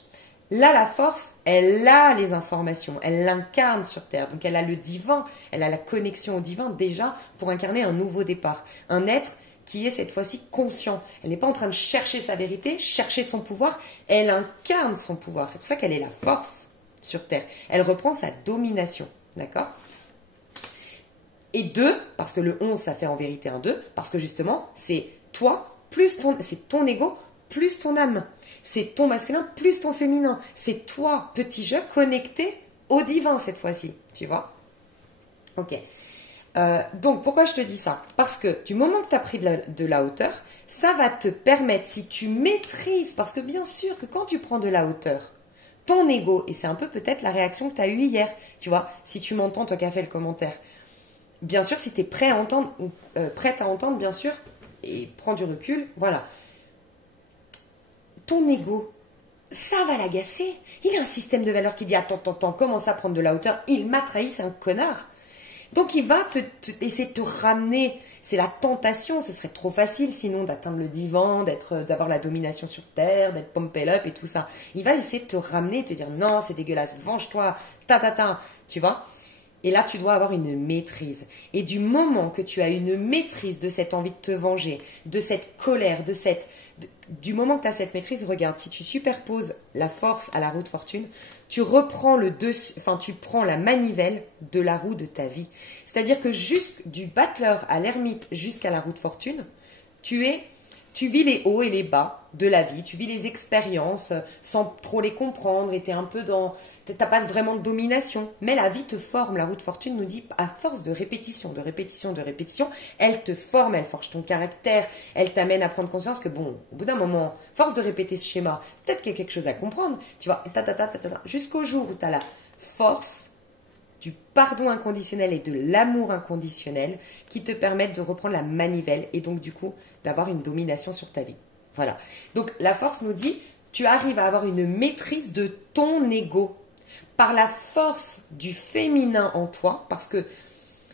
Là, la force, elle a les informations, elle l'incarne sur Terre. Donc, elle a le divin, elle a la connexion au divin déjà pour incarner un nouveau départ. Un être qui est cette fois-ci conscient. Elle n'est pas en train de chercher sa vérité, chercher son pouvoir. Elle incarne son pouvoir. C'est pour ça qu'elle est la force sur Terre. Elle reprend sa domination. D'accord? Et 2, parce que le 11, ça fait en vérité un 2, parce que justement, c'est toi, c'est ton ego, plus ton âme. C'est ton masculin plus ton féminin. C'est toi, petit jeu, connecté au divin cette fois-ci. Tu vois? Ok. Donc, pourquoi je te dis ça? Parce que du moment que tu as pris de la hauteur, ça va te permettre, si tu maîtrises, parce que bien sûr que quand tu prends de la hauteur, ton ego, et c'est un peu peut-être la réaction que tu as eue hier, tu vois, si tu m'entends, toi qui as fait le commentaire, bien sûr, si tu es prêt à entendre, ou prête à entendre, bien sûr, et prends du recul, voilà. Ton ego, ça va l'agacer. Il a un système de valeurs qui dit attends, commence à prendre de la hauteur. Il m'a trahi, c'est un connard. Donc il va essayer de te ramener. C'est la tentation, ce serait trop facile sinon d'atteindre le divan, d'avoir la domination sur terre, d'être pumped up et tout ça. Il va essayer de te ramener, te dire non, c'est dégueulasse, venge-toi, tu vois. Et là, tu dois avoir une maîtrise. Et du moment que tu as une maîtrise de cette envie de te venger, de cette colère, du moment que tu as cette maîtrise, regarde, si tu superposes la force à la roue de fortune, tu reprends tu prends la manivelle de la roue de ta vie. C'est-à-dire que du battleur à l'ermite jusqu'à la roue de fortune, tu vis les hauts et les bas de la vie, tu vis les expériences sans trop les comprendre et t'as pas vraiment de domination. Mais la vie te forme, la roue de fortune nous dit, à force de répétition, elle te forme, elle forge ton caractère, elle t'amène à prendre conscience que bon, au bout d'un moment, force de répéter ce schéma, c'est peut-être qu'il y a quelque chose à comprendre, tu vois, jusqu'au jour où tu as la force du pardon inconditionnel et de l'amour inconditionnel qui te permettent de reprendre la manivelle et donc du coup d'avoir une domination sur ta vie. Voilà. Donc la force nous dit, tu arrives à avoir une maîtrise de ton ego par la force du féminin en toi, parce que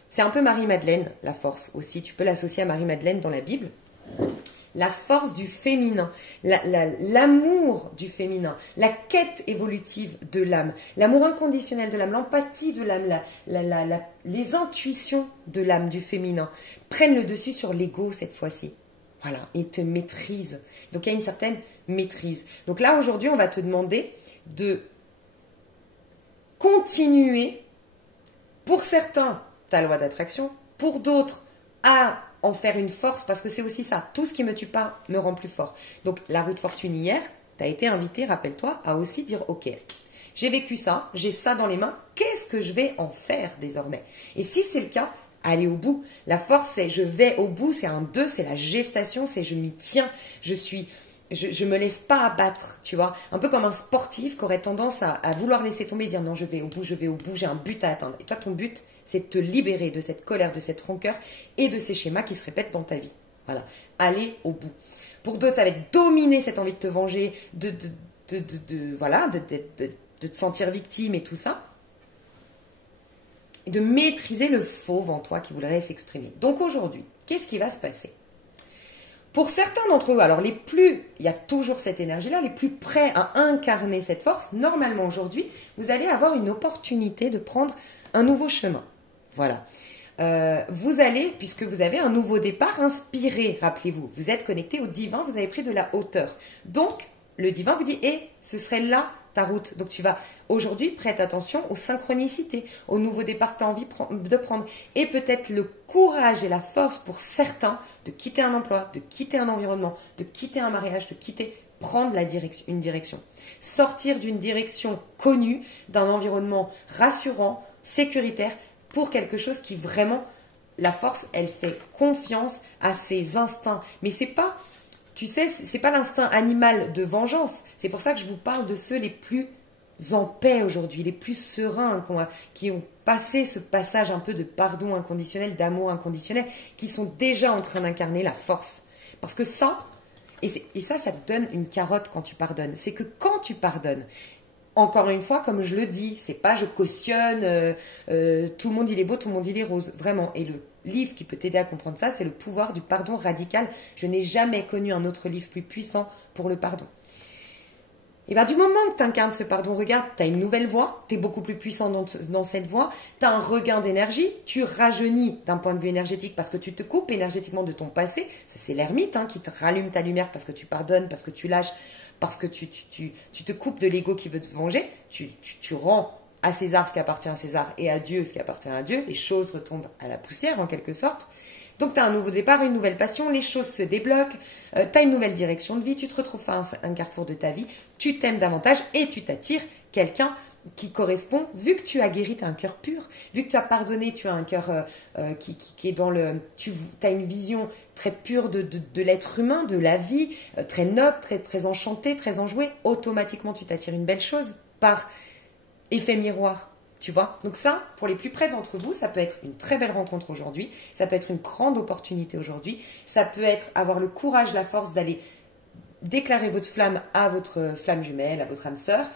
c'est un peu Marie-Madeleine, la force aussi, tu peux l'associer à Marie-Madeleine dans la Bible. La force du féminin, l'amour du féminin, la quête évolutive de l'âme, l'amour inconditionnel de l'âme, l'empathie de l'âme, les intuitions de l'âme du féminin prennent le dessus sur l'ego cette fois-ci. Voilà, et te maîtrise. Donc il y a une certaine maîtrise. Donc là aujourd'hui on va te demander de continuer, pour certains, ta loi d'attraction, pour d'autres, à en faire une force, parce que c'est aussi ça, tout ce qui me tue pas me rend plus fort. Donc la roue de fortune hier, tu as été invité, rappelle-toi, à aussi dire ok, j'ai vécu ça, j'ai ça dans les mains, qu'est-ce que je vais en faire désormais? Et si c'est le cas, allez au bout. La force, c'est je vais au bout, c'est un 2, c'est la gestation, c'est je m'y tiens, je me laisse pas abattre, tu vois. Un peu comme un sportif qui aurait tendance à vouloir laisser tomber et dire non, je vais au bout, j'ai un but à atteindre. Et toi, ton but, c'est de te libérer de cette colère, de cette rancœur et de ces schémas qui se répètent dans ta vie. Voilà, aller au bout. Pour d'autres, ça va être dominer cette envie de te venger, de te sentir victime et tout ça. Et de maîtriser le fauve en toi qui voudrait s'exprimer. Donc aujourd'hui, qu'est-ce qui va se passer? Pour certains d'entre eux, alors il y a toujours cette énergie-là, les plus prêts à incarner cette force, normalement aujourd'hui, vous allez avoir une opportunité de prendre un nouveau chemin. Voilà. Vous allez, puisque vous avez un nouveau départ inspiré, rappelez-vous, vous êtes connecté au divin, vous avez pris de la hauteur. Donc, le divin vous dit, ce serait là ta route. Donc tu vas aujourd'hui, prête attention aux synchronicités, au nouveau départ que tu as envie de prendre. Et peut-être le courage et la force pour certains de quitter un emploi, de quitter un environnement, de quitter un mariage, prendre une direction. Sortir d'une direction connue, d'un environnement rassurant, sécuritaire, pour quelque chose qui vraiment, la force, elle fait confiance à ses instincts. Mais c'est pas, tu sais, c'est pas l'instinct animal de vengeance. C'est pour ça que je vous parle de ceux les plus en paix aujourd'hui, les plus sereins, qui ont passé ce passage un peu de pardon inconditionnel, d'amour inconditionnel, qui sont déjà en train d'incarner la force. Parce que ça, et ça te donne une carotte quand tu pardonnes. C'est que quand tu pardonnes, encore une fois, comme je le dis, c'est pas je cautionne, tout le monde il est beau, tout le monde il est rose, vraiment. Et le livre qui peut t'aider à comprendre ça, c'est Le pouvoir du pardon radical. Je n'ai jamais connu un autre livre plus puissant pour le pardon. Et bien du moment que tu incarnes ce pardon, regarde, tu as une nouvelle voix, tu es beaucoup plus puissant dans cette voix, tu as un regain d'énergie, tu rajeunis d'un point de vue énergétique parce que tu te coupes énergétiquement de ton passé. Ça c'est l'ermite qui te rallume ta lumière parce que tu pardonnes, parce que tu lâches, parce que tu te coupes de l'ego qui veut te venger, tu rends à César ce qui appartient à César et à Dieu ce qui appartient à Dieu, les choses retombent à la poussière en quelque sorte. Donc tu as un nouveau départ, une nouvelle passion, les choses se débloquent, tu as une nouvelle direction de vie, tu te retrouves à un carrefour de ta vie, tu t'aimes davantage et tu t'attires quelqu'un qui correspond, vu que tu as guéri, tu as un cœur pur, vu que tu as pardonné, tu as un cœur qui est dans le... Tu as une vision très pure de l'être humain, de la vie, très noble, très enchantée, très enjouée, automatiquement tu t'attires une belle chose par effet miroir. Tu vois? Donc ça, pour les plus près d'entre vous, ça peut être une très belle rencontre aujourd'hui, ça peut être une grande opportunité aujourd'hui, ça peut être avoir le courage, la force d'aller déclarer votre flamme à votre flamme jumelle, à votre âme sœur,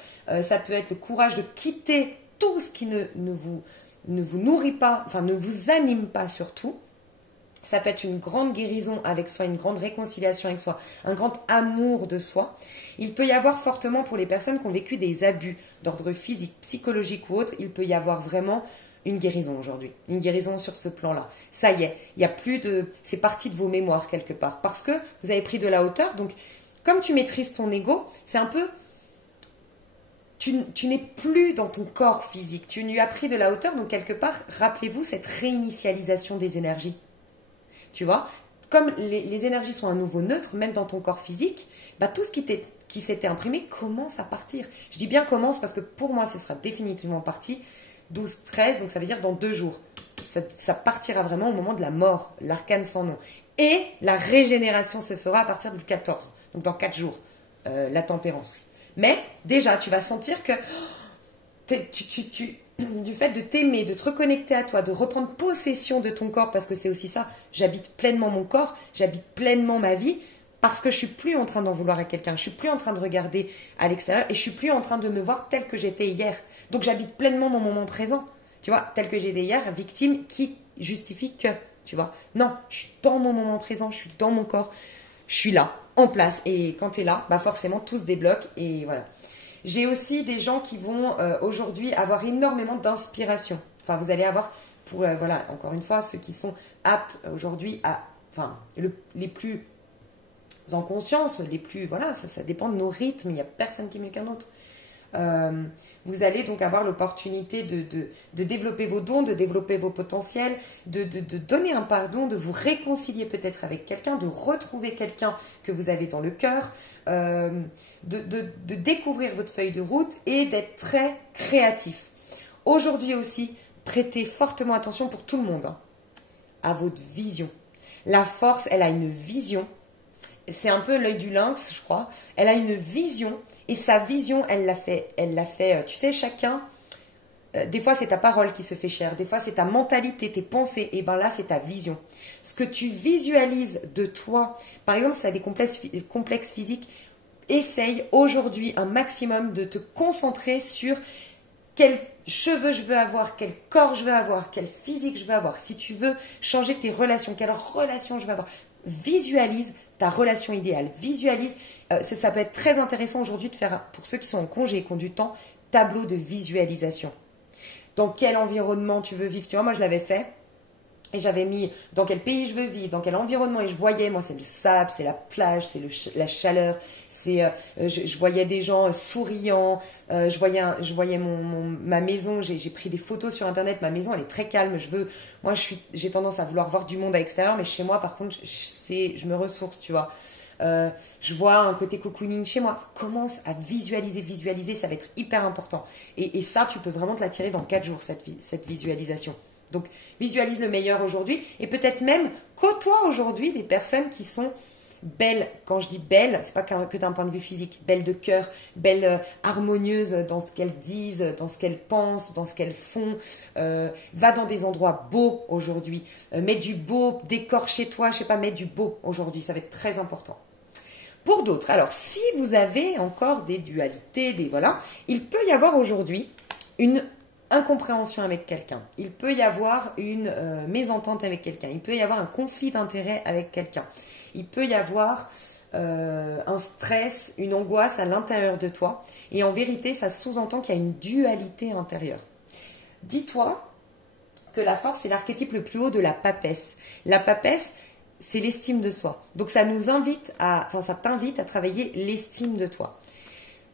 ça peut être le courage de quitter tout ce qui ne vous ne vous nourrit pas, enfin ne vous anime pas surtout, ça peut être une grande guérison avec soi, une grande réconciliation avec soi, un grand amour de soi. Il peut y avoir fortement pour les personnes qui ont vécu des abus d'ordre physique, psychologique ou autre, il peut y avoir vraiment une guérison aujourd'hui, une guérison sur ce plan-là. Ça y est, il y a plus de, c'est parti de vos mémoires quelque part, parce que vous avez pris de la hauteur. Donc, comme tu maîtrises ton ego, c'est un peu, tu n'es plus dans ton corps physique, tu lui as pris de la hauteur. Donc quelque part, rappelez-vous cette réinitialisation des énergies. Tu vois, comme les énergies sont à nouveau neutres, même dans ton corps physique, bah, tout ce qui s'était imprimé commence à partir. Je dis bien commence parce que pour moi, ce sera définitivement parti 12-13, donc ça veut dire dans 2 jours. Ça partira vraiment au moment de la mort, l'arcane sans nom. Et la régénération se fera à partir du 14, donc dans 4 jours, la tempérance. Mais déjà, tu vas sentir que du fait de t'aimer, de te reconnecter à toi, de reprendre possession de ton corps, parce que c'est aussi ça, j'habite pleinement mon corps, j'habite pleinement ma vie, parce que je suis plus en train d'en vouloir à quelqu'un, je suis plus en train de regarder à l'extérieur et je suis plus en train de me voir tel que j'étais hier. Donc j'habite pleinement mon moment présent, tu vois, tel que j'étais hier, victime qui justifie que, tu vois. Non, je suis dans mon moment présent, je suis dans mon corps, je suis là, en place. Et quand tu es là, bah forcément tout se débloque et voilà. J'ai aussi des gens qui vont aujourd'hui avoir énormément d'inspiration. Enfin, vous allez avoir, pour voilà, encore une fois, ceux qui sont aptes aujourd'hui à, enfin, les plus en conscience, les plus, voilà, ça dépend de nos rythmes, il n'y a personne qui est mieux qu'un autre. Vous allez donc avoir l'opportunité de développer vos dons, de développer vos potentiels, de donner un pardon, de vous réconcilier peut-être avec quelqu'un, de retrouver quelqu'un que vous avez dans le cœur, de découvrir votre feuille de route et d'être très créatif. Aujourd'hui aussi, prêtez fortement attention pour tout le monde à votre vision. La force, elle a une vision. C'est un peu l'œil du lynx, je crois. Elle a une vision et sa vision, elle l'a fait. Tu sais, chacun, des fois c'est ta parole qui se fait chère, des fois c'est ta mentalité, tes pensées, et ben là c'est ta vision. Ce que tu visualises de toi, par exemple si tu as des complexes physiques, essaye aujourd'hui un maximum de te concentrer sur quels cheveux je veux avoir, quel corps je veux avoir, quel physique je veux avoir. Si tu veux changer tes relations, quelle relation je veux avoir, visualise ta relation idéale, visualise. Ça peut être très intéressant aujourd'hui de faire, pour ceux qui sont en congé et qui ont du temps, tableau de visualisation. Dans quel environnement tu veux vivre. Tu vois, moi je l'avais fait et j'avais mis dans quel pays je veux vivre, dans quel environnement, et je voyais, moi c'est le sable, c'est la plage, c'est la chaleur, je voyais des gens souriants, je voyais ma maison, j'ai pris des photos sur internet, ma maison elle est très calme, moi j'ai tendance à vouloir voir du monde à l'extérieur, mais chez moi par contre je me ressource, tu vois. Je vois un côté cocooning chez moi. Commence à visualiser, ça va être hyper important. Et ça, tu peux vraiment te l'attirer dans 4 jours, cette visualisation. Donc, visualise le meilleur aujourd'hui et peut-être même côtoie aujourd'hui des personnes qui sont belles. Quand je dis belles, c'est pas que d'un point de vue physique, belles de cœur, belles harmonieuses dans ce qu'elles disent, dans ce qu'elles pensent, dans ce qu'elles font. Va dans des endroits beaux aujourd'hui. Mets du beau décor chez toi, je sais pas, mets du beau aujourd'hui, ça va être très important. Pour d'autres, alors si vous avez encore des dualités, il peut y avoir aujourd'hui une incompréhension avec quelqu'un, il peut y avoir une mésentente avec quelqu'un, il peut y avoir un conflit d'intérêts avec quelqu'un, il peut y avoir un stress, une angoisse à l'intérieur de toi, et en vérité ça sous-entend qu'il y a une dualité intérieure. Dis-toi que la force c'est l'archétype le plus haut de la papesse. La papesse, c'est l'estime de soi, donc ça t'invite à travailler l'estime de toi.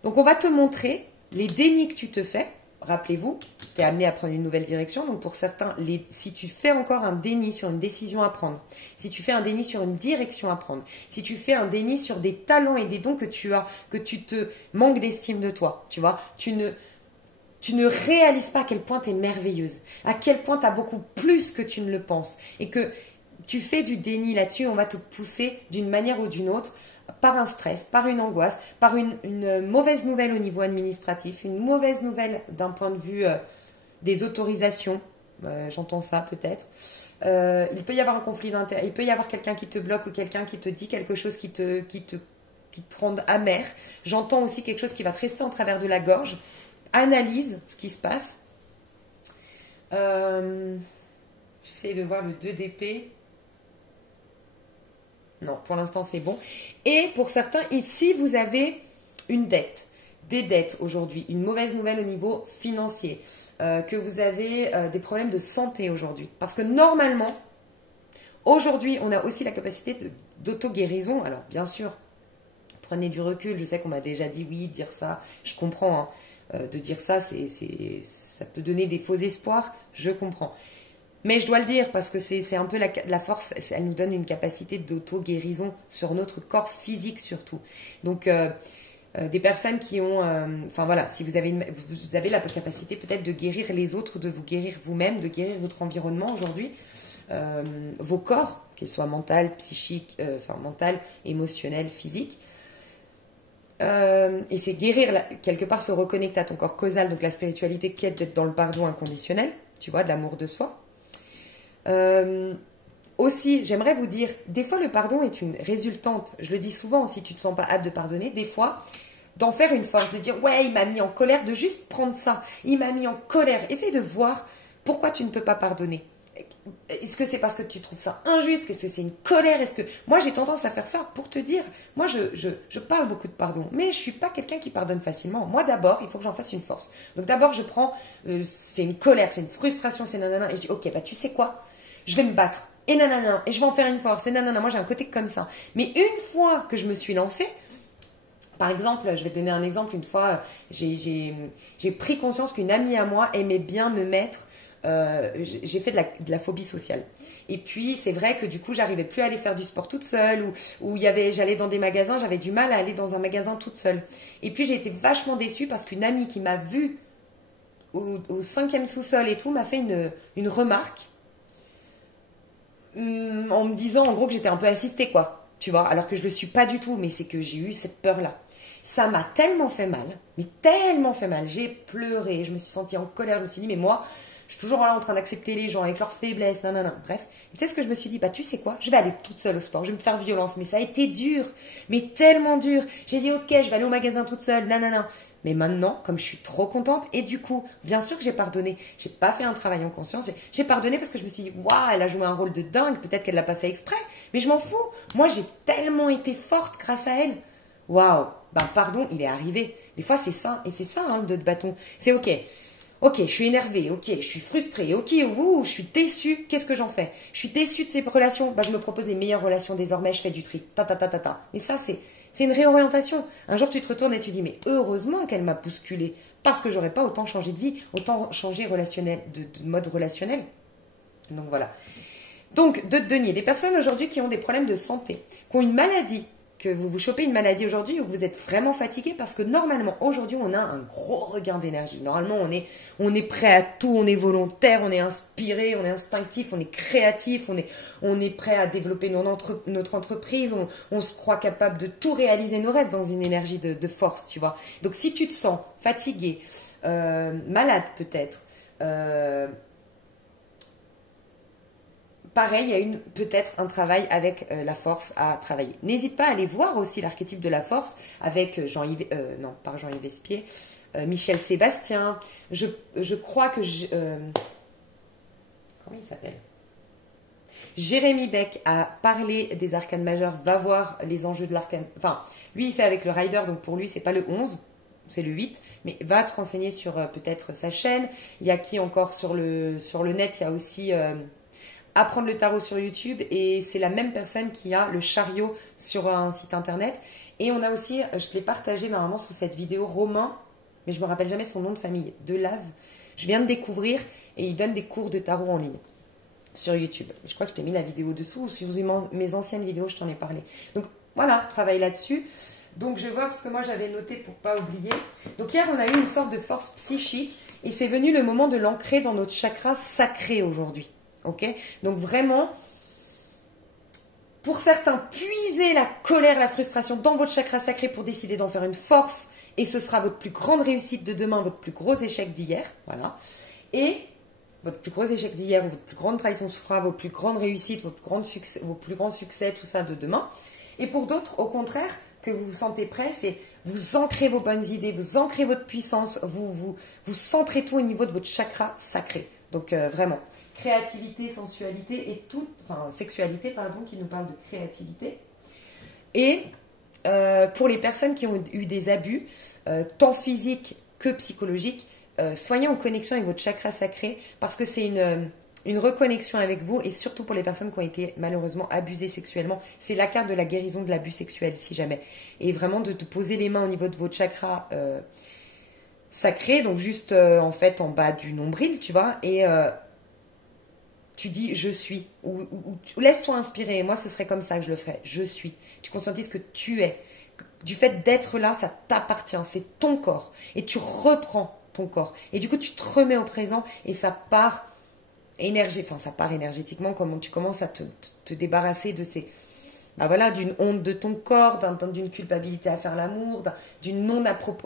Donc on va te montrer les dénis que tu te fais. Rappelez-vous, tu es amené à prendre une nouvelle direction. Donc pour certains, si tu fais encore un déni sur une décision à prendre, si tu fais un déni sur une direction à prendre, si tu fais un déni sur des talents et des dons que tu as, que tu te manques d'estime de toi, tu vois, tu ne réalises pas à quel point tu es merveilleuse, à quel point tu as beaucoup plus que tu ne le penses et que tu fais du déni là-dessus, on va te pousser d'une manière ou d'une autre par un stress, par une angoisse, par une mauvaise nouvelle au niveau administratif, une mauvaise nouvelle d'un point de vue des autorisations, j'entends ça peut-être. Il peut y avoir un conflit d'intérêt, il peut y avoir quelqu'un qui te bloque ou quelqu'un qui te dit quelque chose qui te rende amer. J'entends aussi quelque chose qui va te rester en travers de la gorge. Analyse ce qui se passe. J'essaye de voir le 2 d'épée. Non, pour l'instant, c'est bon. Et pour certains, ici, vous avez une dette, des dettes aujourd'hui, une mauvaise nouvelle au niveau financier, que vous avez des problèmes de santé aujourd'hui. Parce que normalement, aujourd'hui, on a aussi la capacité d'auto-guérison. Alors, bien sûr, prenez du recul. Je sais qu'on m'a déjà dit oui, dire ça. Je comprends. De dire ça, ça peut donner des faux espoirs. Je comprends. Mais je dois le dire parce que c'est un peu la force, elle nous donne une capacité d'auto-guérison sur notre corps physique surtout. Donc, des personnes qui ont, enfin voilà, si vous avez la capacité peut-être de guérir les autres, de vous guérir vous-même, de guérir votre environnement aujourd'hui, vos corps, qu'ils soient mental, psychique, mental, émotionnel, physique. Et c'est guérir, quelque part se reconnecter à ton corps causal, donc la spiritualité qui est d'être dans le pardon inconditionnel, tu vois, de l'amour de soi. Aussi, j'aimerais vous dire, des fois le pardon est une résultante, je le dis souvent, si tu ne te sens pas apte de pardonner, des fois, d'en faire une force, de dire ouais, il m'a mis en colère, de juste prendre ça, il m'a mis en colère, essaye de voir pourquoi tu ne peux pas pardonner. Est-ce que c'est parce que tu trouves ça injuste? Est-ce que c'est une colère? Est-ce que moi j'ai tendance à faire ça pour te dire, moi je parle beaucoup de pardon, mais je suis pas quelqu'un qui pardonne facilement. Moi d'abord, il faut que j'en fasse une force. Donc d'abord je prends, c'est une colère, c'est une frustration, c'est nanana, et je dis ok, bah tu sais quoi, je vais me battre, et nanana, et je vais en faire une force, et nanana. Moi j'ai un côté comme ça. Mais une fois que je me suis lancée, par exemple, je vais te donner un exemple, une fois j'ai pris conscience qu'une amie à moi aimait bien me mettre, j'ai fait de la phobie sociale. Et puis c'est vrai que du coup j'arrivais plus à aller faire du sport toute seule, ou j'allais dans des magasins, j'avais du mal à aller dans un magasin toute seule. Et puis j'ai été vachement déçue parce qu'une amie qui m'a vue au 5e sous-sol et tout m'a fait une remarque en me disant en gros que j'étais un peu assistée quoi, tu vois, alors que je le suis pas du tout, mais c'est que j'ai eu cette peur là. Ça m'a tellement fait mal, mais tellement fait mal, j'ai pleuré, je me suis sentie en colère, je me suis dit mais moi je suis toujours là en train d'accepter les gens avec leurs faiblesses, nanana. Bref, et tu sais ce que je me suis dit, bah tu sais quoi, je vais aller toute seule au sport, je vais me faire violence. Mais ça a été dur, mais tellement dur. J'ai dit ok, je vais aller au magasin toute seule, nanana. Mais maintenant, comme je suis trop contente, et du coup, bien sûr que j'ai pardonné. J'ai pas fait un travail en conscience. J'ai pardonné parce que je me suis dit, waouh, elle a joué un rôle de dingue. Peut-être qu'elle l'a pas fait exprès, mais je m'en fous. Moi, j'ai tellement été forte grâce à elle. Waouh, bah pardon, il est arrivé. Des fois, c'est ça, et c'est ça hein, de bâton. C'est ok. Ok, je suis énervée, ok, je suis frustrée, ok, je suis déçue, qu'est-ce que j'en fais? Je suis déçue de ces relations, bah je me propose les meilleures relations désormais, je fais du tri, ta. Mais ça, c'est une réorientation. Un jour, tu te retournes et tu dis, mais heureusement qu'elle m'a bousculée, parce que j'aurais pas autant changé de vie, autant changé relationnel, de mode relationnel. Donc voilà. Donc, de denier, des personnes aujourd'hui qui ont des problèmes de santé, qui ont une maladie, que vous chopez une maladie aujourd'hui ou que vous êtes vraiment fatigué parce que normalement aujourd'hui on a un gros regain d'énergie. Normalement on est prêt à tout, on est volontaire, on est inspiré, on est instinctif, on est créatif, on est prêt à développer notre entreprise, on se croit capable de tout réaliser nos rêves dans une énergie de force, tu vois. Donc si tu te sens fatigué, malade peut-être, pareil, il y a peut-être un travail avec la force à travailler. N'hésite pas à aller voir aussi l'archétype de la force avec Jean-Yves, non, pas Jean-Yves Espier, Michel Sébastien. Je crois que... comment il s'appelle? Jérémy Beck a parlé des arcanes majeurs, va voir les enjeux de l'arcane. Enfin, lui, il fait avec le Rider, donc pour lui, c'est pas le 11, c'est le 8, mais va te renseigner sur peut-être sa chaîne. Il y a qui encore sur le net? Il y a aussi... Apprendre le tarot sur YouTube et c'est la même personne qui a le chariot sur un site internet. Et on a aussi, je l'ai partagé normalement sous cette vidéo, Romain, mais je me rappelle jamais son nom de famille, Delave. Je viens de découvrir et il donne des cours de tarot en ligne sur YouTube. Je crois que je t'ai mis la vidéo dessous ou sur mes anciennes vidéos, je t'en ai parlé. Donc voilà, travaille là-dessus. Donc je vais voir ce que moi j'avais noté pour pas oublier. Donc hier on a eu une sorte de force psychique et c'est venu le moment de l'ancrer dans notre chakra sacré aujourd'hui. Ok, donc vraiment, pour certains, puisez la colère, la frustration dans votre chakra sacré pour décider d'en faire une force et ce sera votre plus grande réussite de demain, votre plus gros échec d'hier, voilà. Et votre plus gros échec d'hier ou votre plus grande trahison sera vos plus grandes réussites, vos plus grands succès, tout ça de demain. Et pour d'autres, au contraire, que vous vous sentez prêt, c'est vous ancrez vos bonnes idées, vous ancrez votre puissance, vous centrez tout au niveau de votre chakra sacré. Donc vraiment, créativité, sensualité et toute, enfin sexualité pardon, qui nous parle de créativité. Et pour les personnes qui ont eu des abus, tant physiques que psychologiques, soyez en connexion avec votre chakra sacré parce que c'est une reconnexion avec vous et surtout pour les personnes qui ont été malheureusement abusées sexuellement. C'est la carte de la guérison de l'abus sexuel si jamais. Et vraiment de te poser les mains au niveau de votre chakra sacré, donc juste en fait en bas du nombril, tu vois, et tu dis je suis, ou laisse-toi inspirer. Moi, ce serait comme ça que je le ferais. Je suis. Tu conscientises que tu es. Du fait d'être là, ça t'appartient. C'est ton corps. Et tu reprends ton corps. Et du coup, tu te remets au présent et ça part énergétiquement, comment tu commences à te débarrasser de ces... Bah voilà, d'une honte de ton corps, d'une culpabilité à faire l'amour, d'une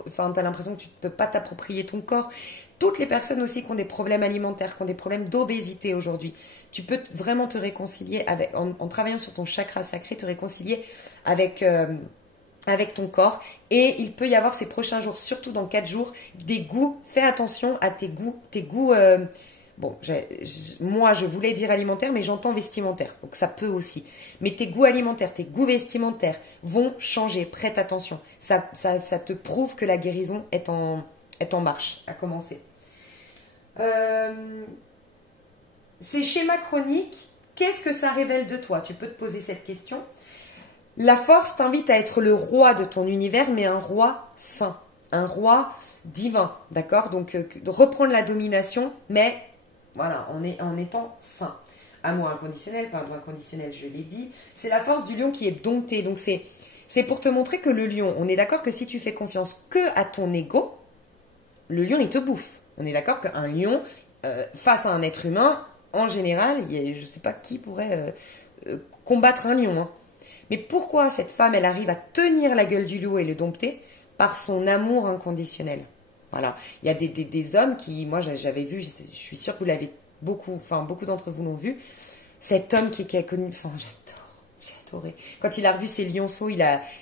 enfin, tu as l'impression que tu ne peux pas t'approprier ton corps. Toutes les personnes aussi qui ont des problèmes alimentaires, qui ont des problèmes d'obésité aujourd'hui, tu peux vraiment te réconcilier avec, en travaillant sur ton chakra sacré, te réconcilier avec ton corps. Et il peut y avoir ces prochains jours, surtout dans 4 jours, des goûts. Fais attention à tes goûts. Bon, moi, je voulais dire alimentaire, mais j'entends vestimentaire. Donc, ça peut aussi. Mais tes goûts alimentaires, tes goûts vestimentaires vont changer. Prête attention. Ça te prouve que la guérison est en marche, à commencer. Ces schémas chroniques, qu'est-ce que ça révèle de toi? Tu peux te poser cette question. La force t'invite à être le roi de ton univers, mais un roi saint. Un roi divin, d'accord? Donc, reprendre la domination, mais... Voilà, en étant sain. Amour inconditionnel, pardon inconditionnel, je l'ai dit. C'est la force du lion qui est domptée. Donc, c'est pour te montrer que le lion, on est d'accord que si tu fais confiance que à ton ego, le lion, il te bouffe. On est d'accord qu'un lion, face à un être humain, en général, je ne sais pas qui pourrait combattre un lion. Hein. Mais pourquoi cette femme, elle arrive à tenir la gueule du lion et le dompter? Par son amour inconditionnel. Voilà. Il y a des hommes qui, moi j'avais vu, je suis sûre que vous l'avez beaucoup d'entre vous l'ont vu, cet homme qui a connu, enfin j'ai adoré. Quand il a revu ses lionceaux, il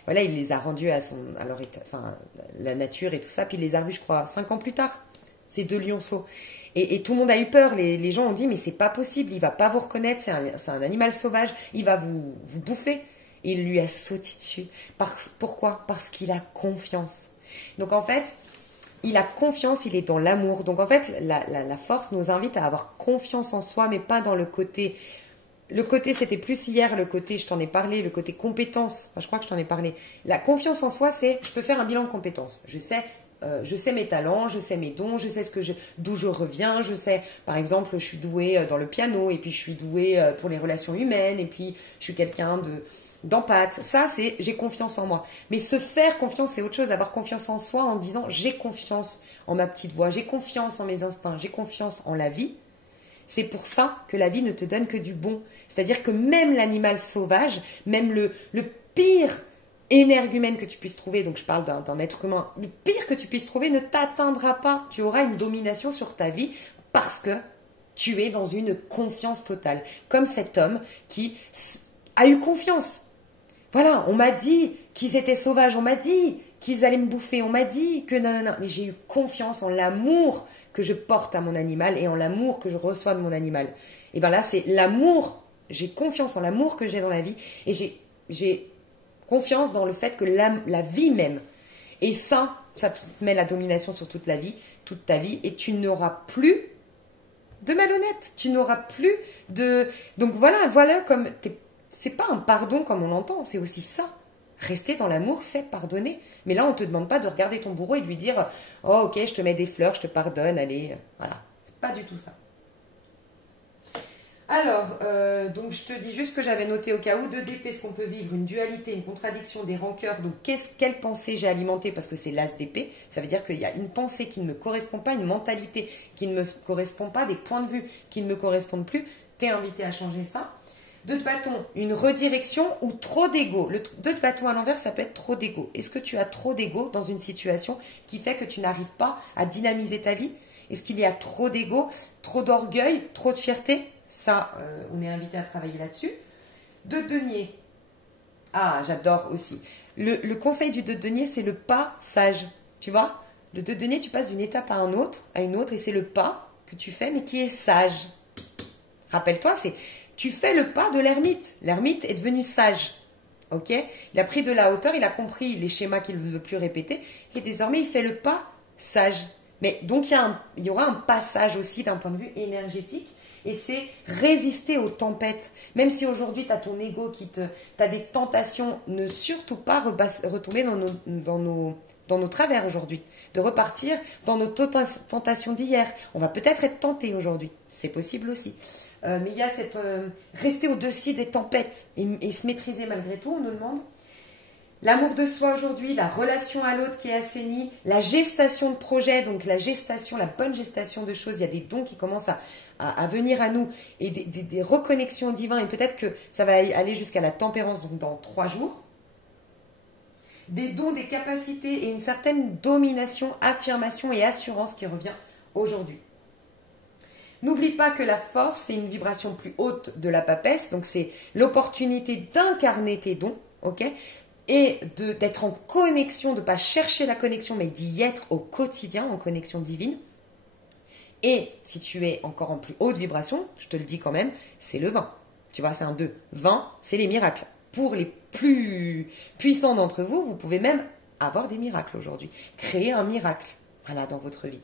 les a rendus à leur état, enfin la nature et tout ça, puis il les a revus je crois 5 ans plus tard, ces 2 lionceaux. Et tout le monde a eu peur, les gens ont dit mais c'est pas possible, il va pas vous reconnaître, c'est un animal sauvage, il va vous bouffer. Et il lui a sauté dessus. Pourquoi? Parce qu'il a confiance. Donc en fait, il a confiance, il est dans l'amour. Donc en fait, la force nous invite à avoir confiance en soi, mais pas dans le côté... Le côté, c'était plus hier, le côté, je t'en ai parlé, le côté compétence. Enfin, je crois que je t'en ai parlé. La confiance en soi, c'est, je peux faire un bilan de compétences. Je sais mes talents, je sais mes dons, je sais d'où je reviens, je sais, par exemple, je suis douée dans le piano, et puis je suis douée pour les relations humaines, et puis je suis quelqu'un d'empathe. Ça, c'est j'ai confiance en moi. Mais se faire confiance, c'est autre chose. Avoir confiance en soi en disant j'ai confiance en ma petite voix, j'ai confiance en mes instincts, j'ai confiance en la vie. C'est pour ça que la vie ne te donne que du bon. C'est-à-dire que même l'animal sauvage, même le pire énergumène que tu puisses trouver, donc je parle d'un être humain, le pire que tu puisses trouver ne t'atteindra pas. Tu auras une domination sur ta vie parce que tu es dans une confiance totale. Comme cet homme qui a eu confiance. Voilà, on m'a dit qu'ils étaient sauvages, on m'a dit qu'ils allaient me bouffer, on m'a dit que non, mais j'ai eu confiance en l'amour que je porte à mon animal et en l'amour que je reçois de mon animal. Et bien là, c'est l'amour, j'ai confiance en l'amour que j'ai dans la vie et j'ai confiance dans le fait que la vie même. Et ça te met la domination sur toute ta vie et tu n'auras plus de malhonnête, tu n'auras plus de... Donc voilà comme... C'est pas un pardon comme on l'entend, c'est aussi ça. Rester dans l'amour, c'est pardonner. Mais là, on ne te demande pas de regarder ton bourreau et de lui dire « Oh, ok, je te mets des fleurs, je te pardonne, allez. » Voilà, c'est pas du tout ça. Alors, donc je te dis juste ce que j'avais noté au cas où. 2 d'épée, ce qu'on peut vivre, une dualité, une contradiction, des rancœurs. Donc, quelle pensée j'ai alimentée? Parce que c'est l'as d'épée. Ça veut dire qu'il y a une pensée qui ne me correspond pas, une mentalité qui ne me correspond pas, des points de vue qui ne me correspondent plus. Tu es invité à changer ça. 2 de bâton, une redirection ou trop d'ego. Le 2 de bâton à l'envers, ça peut être trop d'ego. Est-ce que tu as trop d'ego dans une situation qui fait que tu n'arrives pas à dynamiser ta vie? Est-ce qu'il y a trop d'ego, trop d'orgueil, trop de fierté? Ça, on est invité à travailler là-dessus. 2 de denier. Ah, j'adore aussi. Le conseil du 2 de denier, c'est le pas sage. Tu vois? Le 2 de denier, tu passes d'une étape à une autre, et c'est le pas que tu fais, mais qui est sage. Rappelle-toi, tu fais le pas de l'ermite. L'ermite est devenu sage. Ok? Il a pris de la hauteur, il a compris les schémas qu'il ne veut plus répéter, et désormais il fait le pas sage. Mais donc il y aura un passage aussi d'un point de vue énergétique, et c'est résister aux tempêtes. Même si aujourd'hui tu as ton ego t'as des tentations, ne surtout pas retomber dans nos travers aujourd'hui, de repartir dans nos tentations d'hier. On va peut-être être tenté aujourd'hui, c'est possible aussi. Mais il y a rester au-dessus des tempêtes et se maîtriser malgré tout, on nous demande. L'amour de soi aujourd'hui, la relation à l'autre qui est assainie, la gestation de projet, donc la bonne gestation de choses. Il y a des dons qui commencent à venir à nous et des reconnexions divines. Et peut-être que ça va aller jusqu'à la tempérance, donc dans 3 jours. Des dons, des capacités et une certaine domination, affirmation et assurance qui revient aujourd'hui. N'oublie pas que la force, c'est une vibration plus haute de la papesse, donc c'est l'opportunité d'incarner tes dons, ok? Et d'être en connexion, de ne pas chercher la connexion, mais d'y être au quotidien, en connexion divine. Et si tu es encore en plus haute vibration, je te le dis quand même, c'est le 20. Tu vois, c'est un 2. 20, c'est les miracles. Pour les plus puissants d'entre vous, vous pouvez même avoir des miracles aujourd'hui. Créer un miracle, voilà, dans votre vie.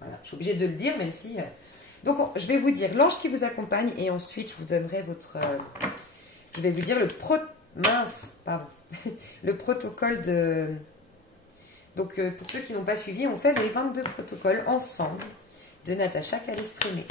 Voilà, je suis obligée de le dire, même si... Donc, je vais vous dire l'ange qui vous accompagne et ensuite, je vous donnerai je vais vous dire le protocole de... Donc, pour ceux qui n'ont pas suivi, on fait les 22 protocoles ensemble de Natacha Calestrémé.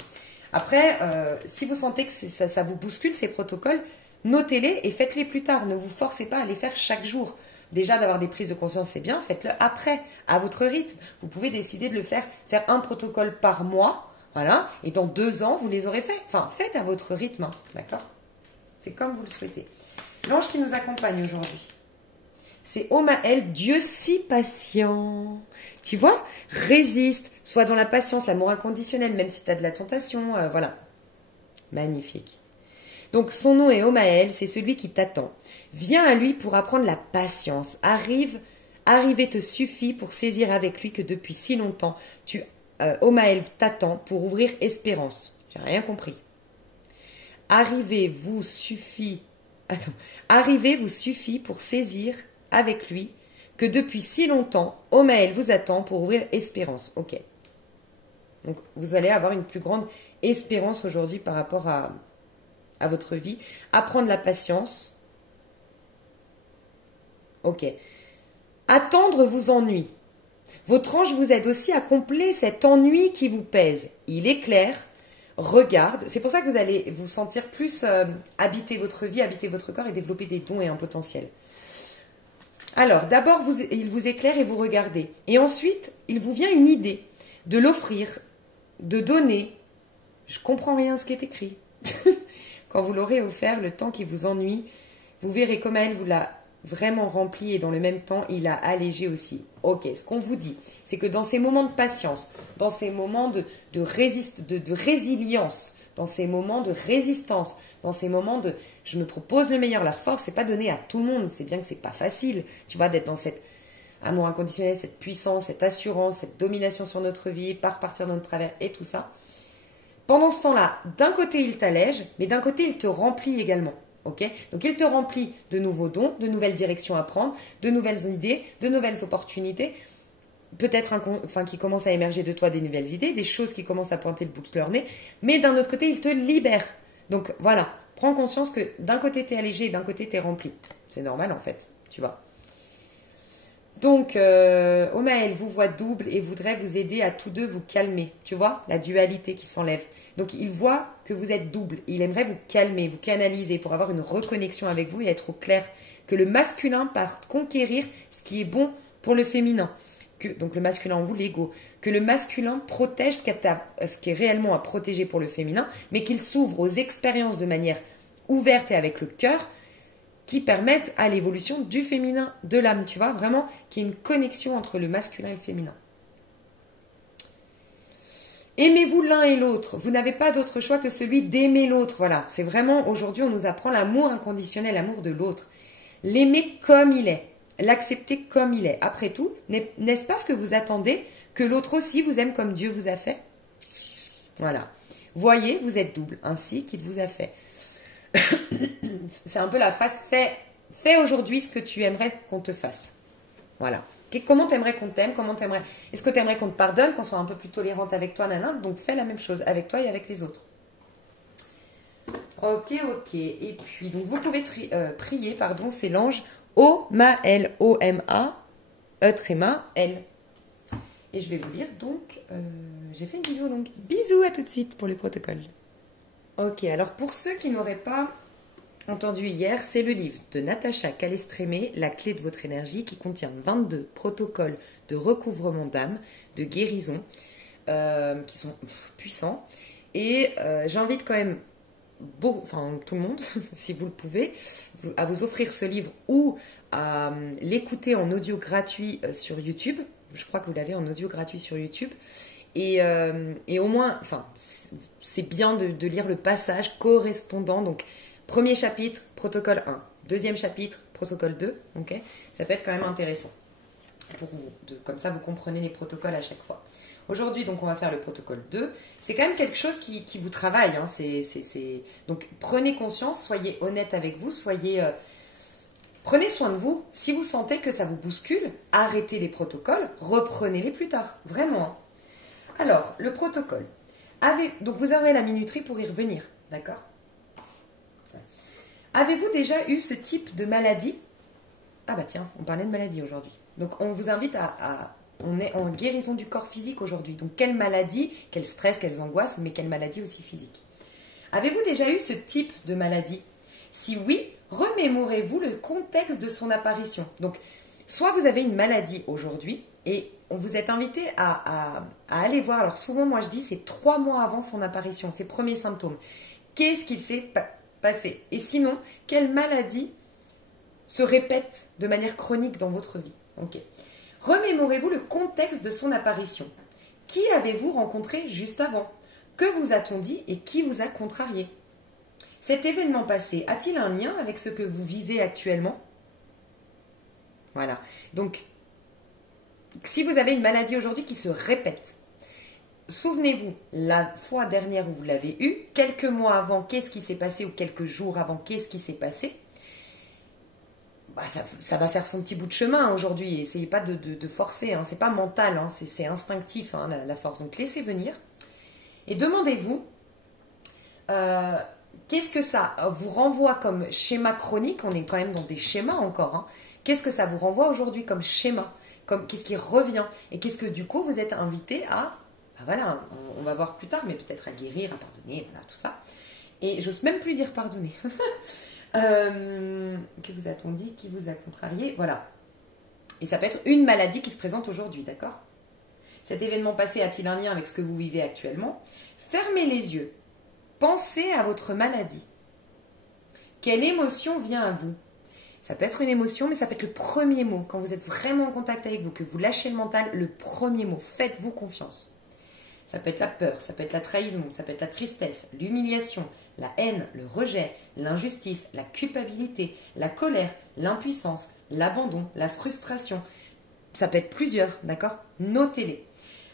Après, si vous sentez que ça vous bouscule, ces protocoles, notez-les et faites-les plus tard. Ne vous forcez pas à les faire chaque jour. Déjà, d'avoir des prises de conscience, c'est bien. Faites-le après, à votre rythme. Vous pouvez décider de le faire un protocole par mois. Voilà, et dans 2 ans, vous les aurez fait. Enfin, faites à votre rythme, hein, d'accord? C'est comme vous le souhaitez. L'ange qui nous accompagne aujourd'hui, c'est Omaël, Dieu si patient. Tu vois? Résiste, sois dans la patience, l'amour inconditionnel, même si tu as de la tentation, voilà. Magnifique. Donc, son nom est Omaël, c'est celui qui t'attend. Viens à lui pour apprendre la patience. Arriver te suffit pour saisir avec lui que depuis si longtemps, Omaël t'attend pour ouvrir espérance. J'ai rien compris. Arriver vous suffit pour saisir avec lui que depuis si longtemps, Omaël vous attend pour ouvrir espérance. Ok. Donc, vous allez avoir une plus grande espérance aujourd'hui par rapport à votre vie. Apprendre la patience. Ok. Attendre vous ennuie. Votre ange vous aide aussi à combler cet ennui qui vous pèse. Il éclaire, regarde. C'est pour ça que vous allez vous sentir plus habiter votre vie, habiter votre corps et développer des dons et un potentiel. Alors, d'abord, il vous éclaire et vous regardez. Et ensuite, il vous vient une idée de l'offrir, de donner. Je comprends rien à ce qui est écrit. Quand vous l'aurez offert, le temps qui vous ennuie, vous verrez comme elle vous l'a vraiment rempli et dans le même temps, il a allégé aussi. Ok, ce qu'on vous dit, c'est que dans ces moments de patience, dans ces moments de résilience, dans ces moments de résistance, dans ces moments de je me propose le meilleur, la force, c'est pas donné à tout le monde, c'est bien que c'est pas facile, tu vois, d'être dans cet amour inconditionnel, cette puissance, cette assurance, cette domination sur notre vie, pas repartir dans notre travers et tout ça. Pendant ce temps-là, d'un côté, il t'allège, mais d'un côté, il te remplit également. Okay, donc, il te remplit de nouveaux dons, de nouvelles directions à prendre, de nouvelles idées, de nouvelles opportunités. Peut-être qui commencent à émerger de toi des nouvelles idées, des choses qui commencent à pointer le bout de leur nez. Mais d'un autre côté, il te libère. Donc, voilà. Prends conscience que d'un côté, tu es allégé et d'un côté, tu es rempli. C'est normal, en fait. Tu vois. Donc, Omaël vous voit double et voudrait vous aider à tous deux vous calmer. Tu vois, la dualité qui s'enlève. Donc, il voit que vous êtes double. Il aimerait vous calmer, vous canaliser pour avoir une reconnexion avec vous et être au clair. Que le masculin parte conquérir ce qui est bon pour le féminin. Donc, le masculin en vous, l'ego. Que le masculin protège ce qui est réellement à protéger pour le féminin, mais qu'il s'ouvre aux expériences de manière ouverte et avec le cœur, qui permettent à l'évolution du féminin, de l'âme, tu vois, vraiment qu'il y ait une connexion entre le masculin et le féminin. Aimez-vous l'un et l'autre, vous n'avez pas d'autre choix que celui d'aimer l'autre, voilà, c'est vraiment, aujourd'hui on nous apprend l'amour inconditionnel, l'amour de l'autre, l'aimer comme il est, l'accepter comme il est, après tout, n'est-ce pas ce que vous attendez, que l'autre aussi vous aime comme Dieu vous a fait? Voilà. Voyez, vous êtes double, ainsi qu'il vous a fait. C'est un peu la phrase, fais aujourd'hui ce que tu aimerais qu'on te fasse. Voilà. Comment t'aimerais qu'on t'aime? Est-ce que t'aimerais qu'on te pardonne, qu'on soit un peu plus tolérante avec toi, nanana? Donc fais la même chose avec toi et avec les autres. Ok. Et puis, donc vous pouvez prier, c'est l'ange Omael, O-M-A, E-L. Et je vais vous lire, donc, j'ai fait une vidéo longue. Bisous, à tout de suite pour le protocole. Ok, alors pour ceux qui n'auraient pas entendu hier, c'est le livre de Natacha Calestrémé, La clé de votre énergie, qui contient 22 protocoles de recouvrement d'âme, de guérison, qui sont puissants. Et j'invite quand même tout le monde, si vous le pouvez, à vous offrir ce livre ou à l'écouter en audio gratuit sur YouTube. Je crois que vous l'avez en audio gratuit sur YouTube. Et au moins, c'est bien de lire le passage correspondant. Donc, premier chapitre, protocole 1. Deuxième chapitre, protocole 2. Okay, ça peut être quand même intéressant pour vous. Comme ça, vous comprenez les protocoles à chaque fois. Aujourd'hui, donc, on va faire le protocole 2. C'est quand même quelque chose qui vous travaille. Hein. Donc, prenez conscience, soyez honnête avec vous, prenez soin de vous. Si vous sentez que ça vous bouscule, arrêtez les protocoles, reprenez-les plus tard. Vraiment. Alors, le protocole. Donc, vous aurez la minuterie pour y revenir. D'accord? Avez-vous déjà eu ce type de maladie? Ah bah tiens, on parlait de maladie aujourd'hui. Donc, on vous invite on est en guérison du corps physique aujourd'hui. Donc, quelle maladie, quel stress, quelles angoisses, mais quelle maladie aussi physique. Avez-vous déjà eu ce type de maladie? Si oui, remémorez-vous le contexte de son apparition. Donc, soit vous avez une maladie aujourd'hui et on vous est invité à aller voir. Alors, souvent, moi, je dis, c'est 3 mois avant son apparition, ses premiers symptômes. Qu'est-ce qu'il s'est passé? Et sinon, quelle maladie se répète de manière chronique dans votre vie? Ok. Remémorez-vous le contexte de son apparition. Qui avez-vous rencontré juste avant? Que vous a-t-on dit et qui vous a contrarié? Cet événement passé a-t-il un lien avec ce que vous vivez actuellement? Voilà. Donc, si vous avez une maladie aujourd'hui qui se répète, souvenez-vous, la fois dernière où vous l'avez eu, quelques mois avant, qu'est-ce qui s'est passé, ou quelques jours avant, qu'est-ce qui s'est passé? Ça va faire son petit bout de chemin aujourd'hui. Essayez pas de forcer, hein. C'est pas mental, hein. C'est instinctif, hein, la force. Donc laissez venir et demandez-vous qu'est-ce que ça vous renvoie comme schéma chronique. On est quand même dans des schémas encore, hein. Qu'est-ce que ça vous renvoie aujourd'hui comme schéma, qu'est-ce qui revient, et qu'est-ce que du coup vous êtes invité à, voilà, on va voir plus tard, mais peut-être à guérir, à pardonner, voilà, tout ça. Et j'ose même plus dire pardonner. Que vous a-t-on dit? Qui vous a contrarié? Voilà. Et ça peut être une maladie qui se présente aujourd'hui, d'accord? Cet événement passé a-t-il un lien avec ce que vous vivez actuellement? Fermez les yeux. Pensez à votre maladie. Quelle émotion vient à vous? Ça peut être une émotion, mais ça peut être le premier mot. Quand vous êtes vraiment en contact avec vous, que vous lâchez le mental, le premier mot. Faites-vous confiance. Ça peut être la peur, ça peut être la trahison, ça peut être la tristesse, l'humiliation, la haine, le rejet, l'injustice, la culpabilité, la colère, l'impuissance, l'abandon, la frustration. Ça peut être plusieurs, d'accord? Notez-les.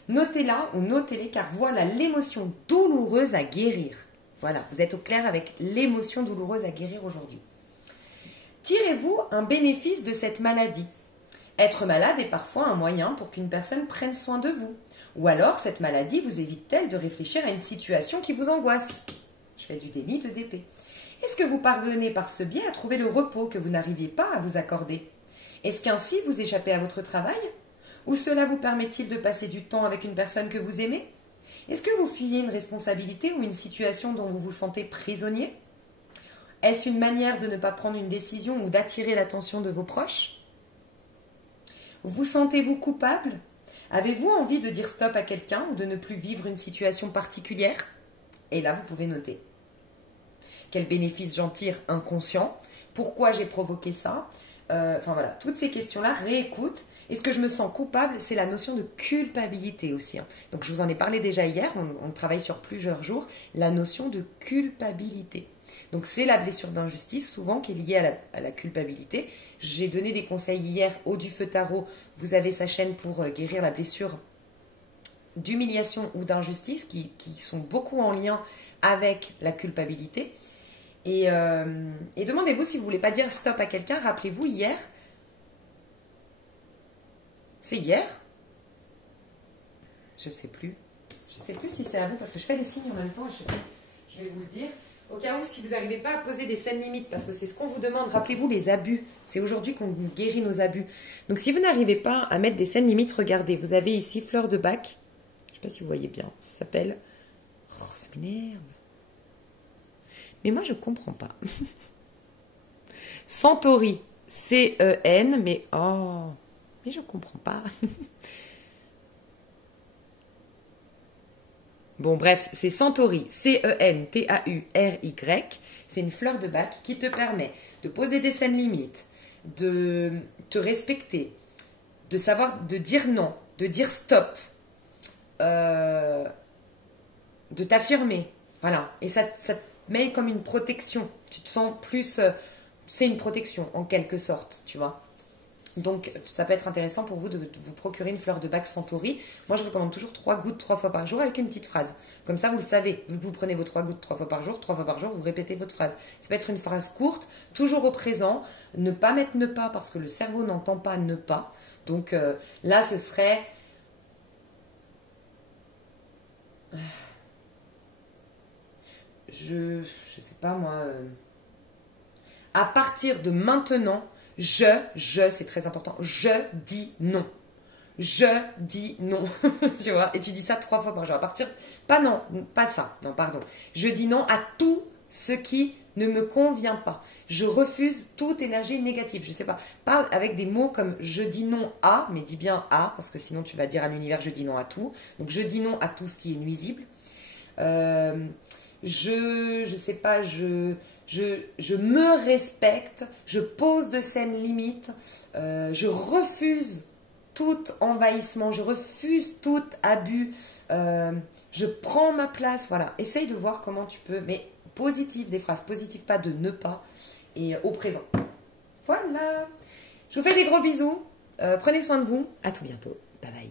Notez-la ou notez-les, car voilà l'émotion douloureuse à guérir. Voilà, vous êtes au clair avec l'émotion douloureuse à guérir aujourd'hui. Tirez-vous un bénéfice de cette maladie? Être malade est parfois un moyen pour qu'une personne prenne soin de vous. Ou alors, cette maladie vous évite-t-elle de réfléchir à une situation qui vous angoisse? Je fais du déni de DP. Est-ce que vous parvenez par ce biais à trouver le repos que vous n'arriviez pas à vous accorder? Est-ce qu'ainsi vous échappez à votre travail? Ou cela vous permet-il de passer du temps avec une personne que vous aimez? Est-ce que vous fuyez une responsabilité ou une situation dont vous vous sentez prisonnier? Est-ce une manière de ne pas prendre une décision ou d'attirer l'attention de vos proches? Vous sentez-vous coupable? Avez-vous envie de dire stop à quelqu'un ou de ne plus vivre une situation particulière? Et là, vous pouvez noter. Quel bénéfice j'en tire inconscient? Pourquoi j'ai provoqué ça? Enfin voilà, toutes ces questions-là, réécoute. Est-ce que je me sens coupable? C'est la notion de culpabilité aussi, hein. Donc je vous en ai parlé déjà hier, on travaille sur plusieurs jours, la notion de culpabilité. Donc c'est la blessure d'injustice souvent qui est liée à la culpabilité. J'ai donné des conseils hier au du feu tarot. Vous avez sa chaîne pour guérir la blessure d'humiliation ou d'injustice qui sont beaucoup en lien avec la culpabilité. Et demandez-vous si vous ne voulez pas dire stop à quelqu'un. Rappelez-vous, hier, c'est hier? Je ne sais plus. Je ne sais plus si c'est à vous parce que je fais les signes en même temps et je vais vous le dire. Au cas où, si vous n'arrivez pas à poser des scènes limites, parce que c'est ce qu'on vous demande, rappelez-vous les abus. C'est aujourd'hui qu'on guérit nos abus. Donc si vous n'arrivez pas à mettre des scènes limites, regardez, vous avez ici fleur de bac. Je ne sais pas si vous voyez bien. Ça s'appelle... Oh, ça m'énerve. Mais moi, je ne comprends pas. Centauri, C-E-N, mais oh, mais je ne comprends pas. Bon, bref, c'est Centauri, C-E-N-T-A-U-R-Y. C'est une fleur de bac qui te permet de poser des scènes limites, de te respecter, de savoir, de dire non, de dire stop, de t'affirmer. Voilà. Et ça te met comme une protection. Tu te sens plus... c'est une protection, en quelque sorte, tu vois. Donc, ça peut être intéressant pour vous de vous procurer une fleur de bac Centauri. Moi, je recommande toujours 3 gouttes 3 fois par jour avec une petite phrase. Comme ça, vous le savez. Vu que vous prenez vos 3 gouttes 3 fois par jour, vous répétez votre phrase. Ça peut être une phrase courte, toujours au présent. Ne pas mettre ne pas parce que le cerveau n'entend pas ne pas. Donc, là, ce serait... Je sais pas moi... À partir de maintenant... c'est très important, je dis non. Je dis non. Tu vois, et tu dis ça 3 fois par jour. À partir, pas non, pas ça, non, pardon. Je dis non à tout ce qui ne me convient pas. Je refuse toute énergie négative. Je sais pas, parle avec des mots comme je dis non à, mais dis bien à, parce que sinon tu vas dire à l'univers je dis non à tout. Donc je dis non à tout ce qui est nuisible. Je sais pas, je me respecte, je pose de saines limites, je refuse tout envahissement, je refuse tout abus, je prends ma place, voilà. Essaye de voir comment tu peux, mais positif, des phrases positives, pas de ne pas, et au présent. Voilà. Je vous fais des gros bisous, prenez soin de vous, à tout bientôt, bye bye.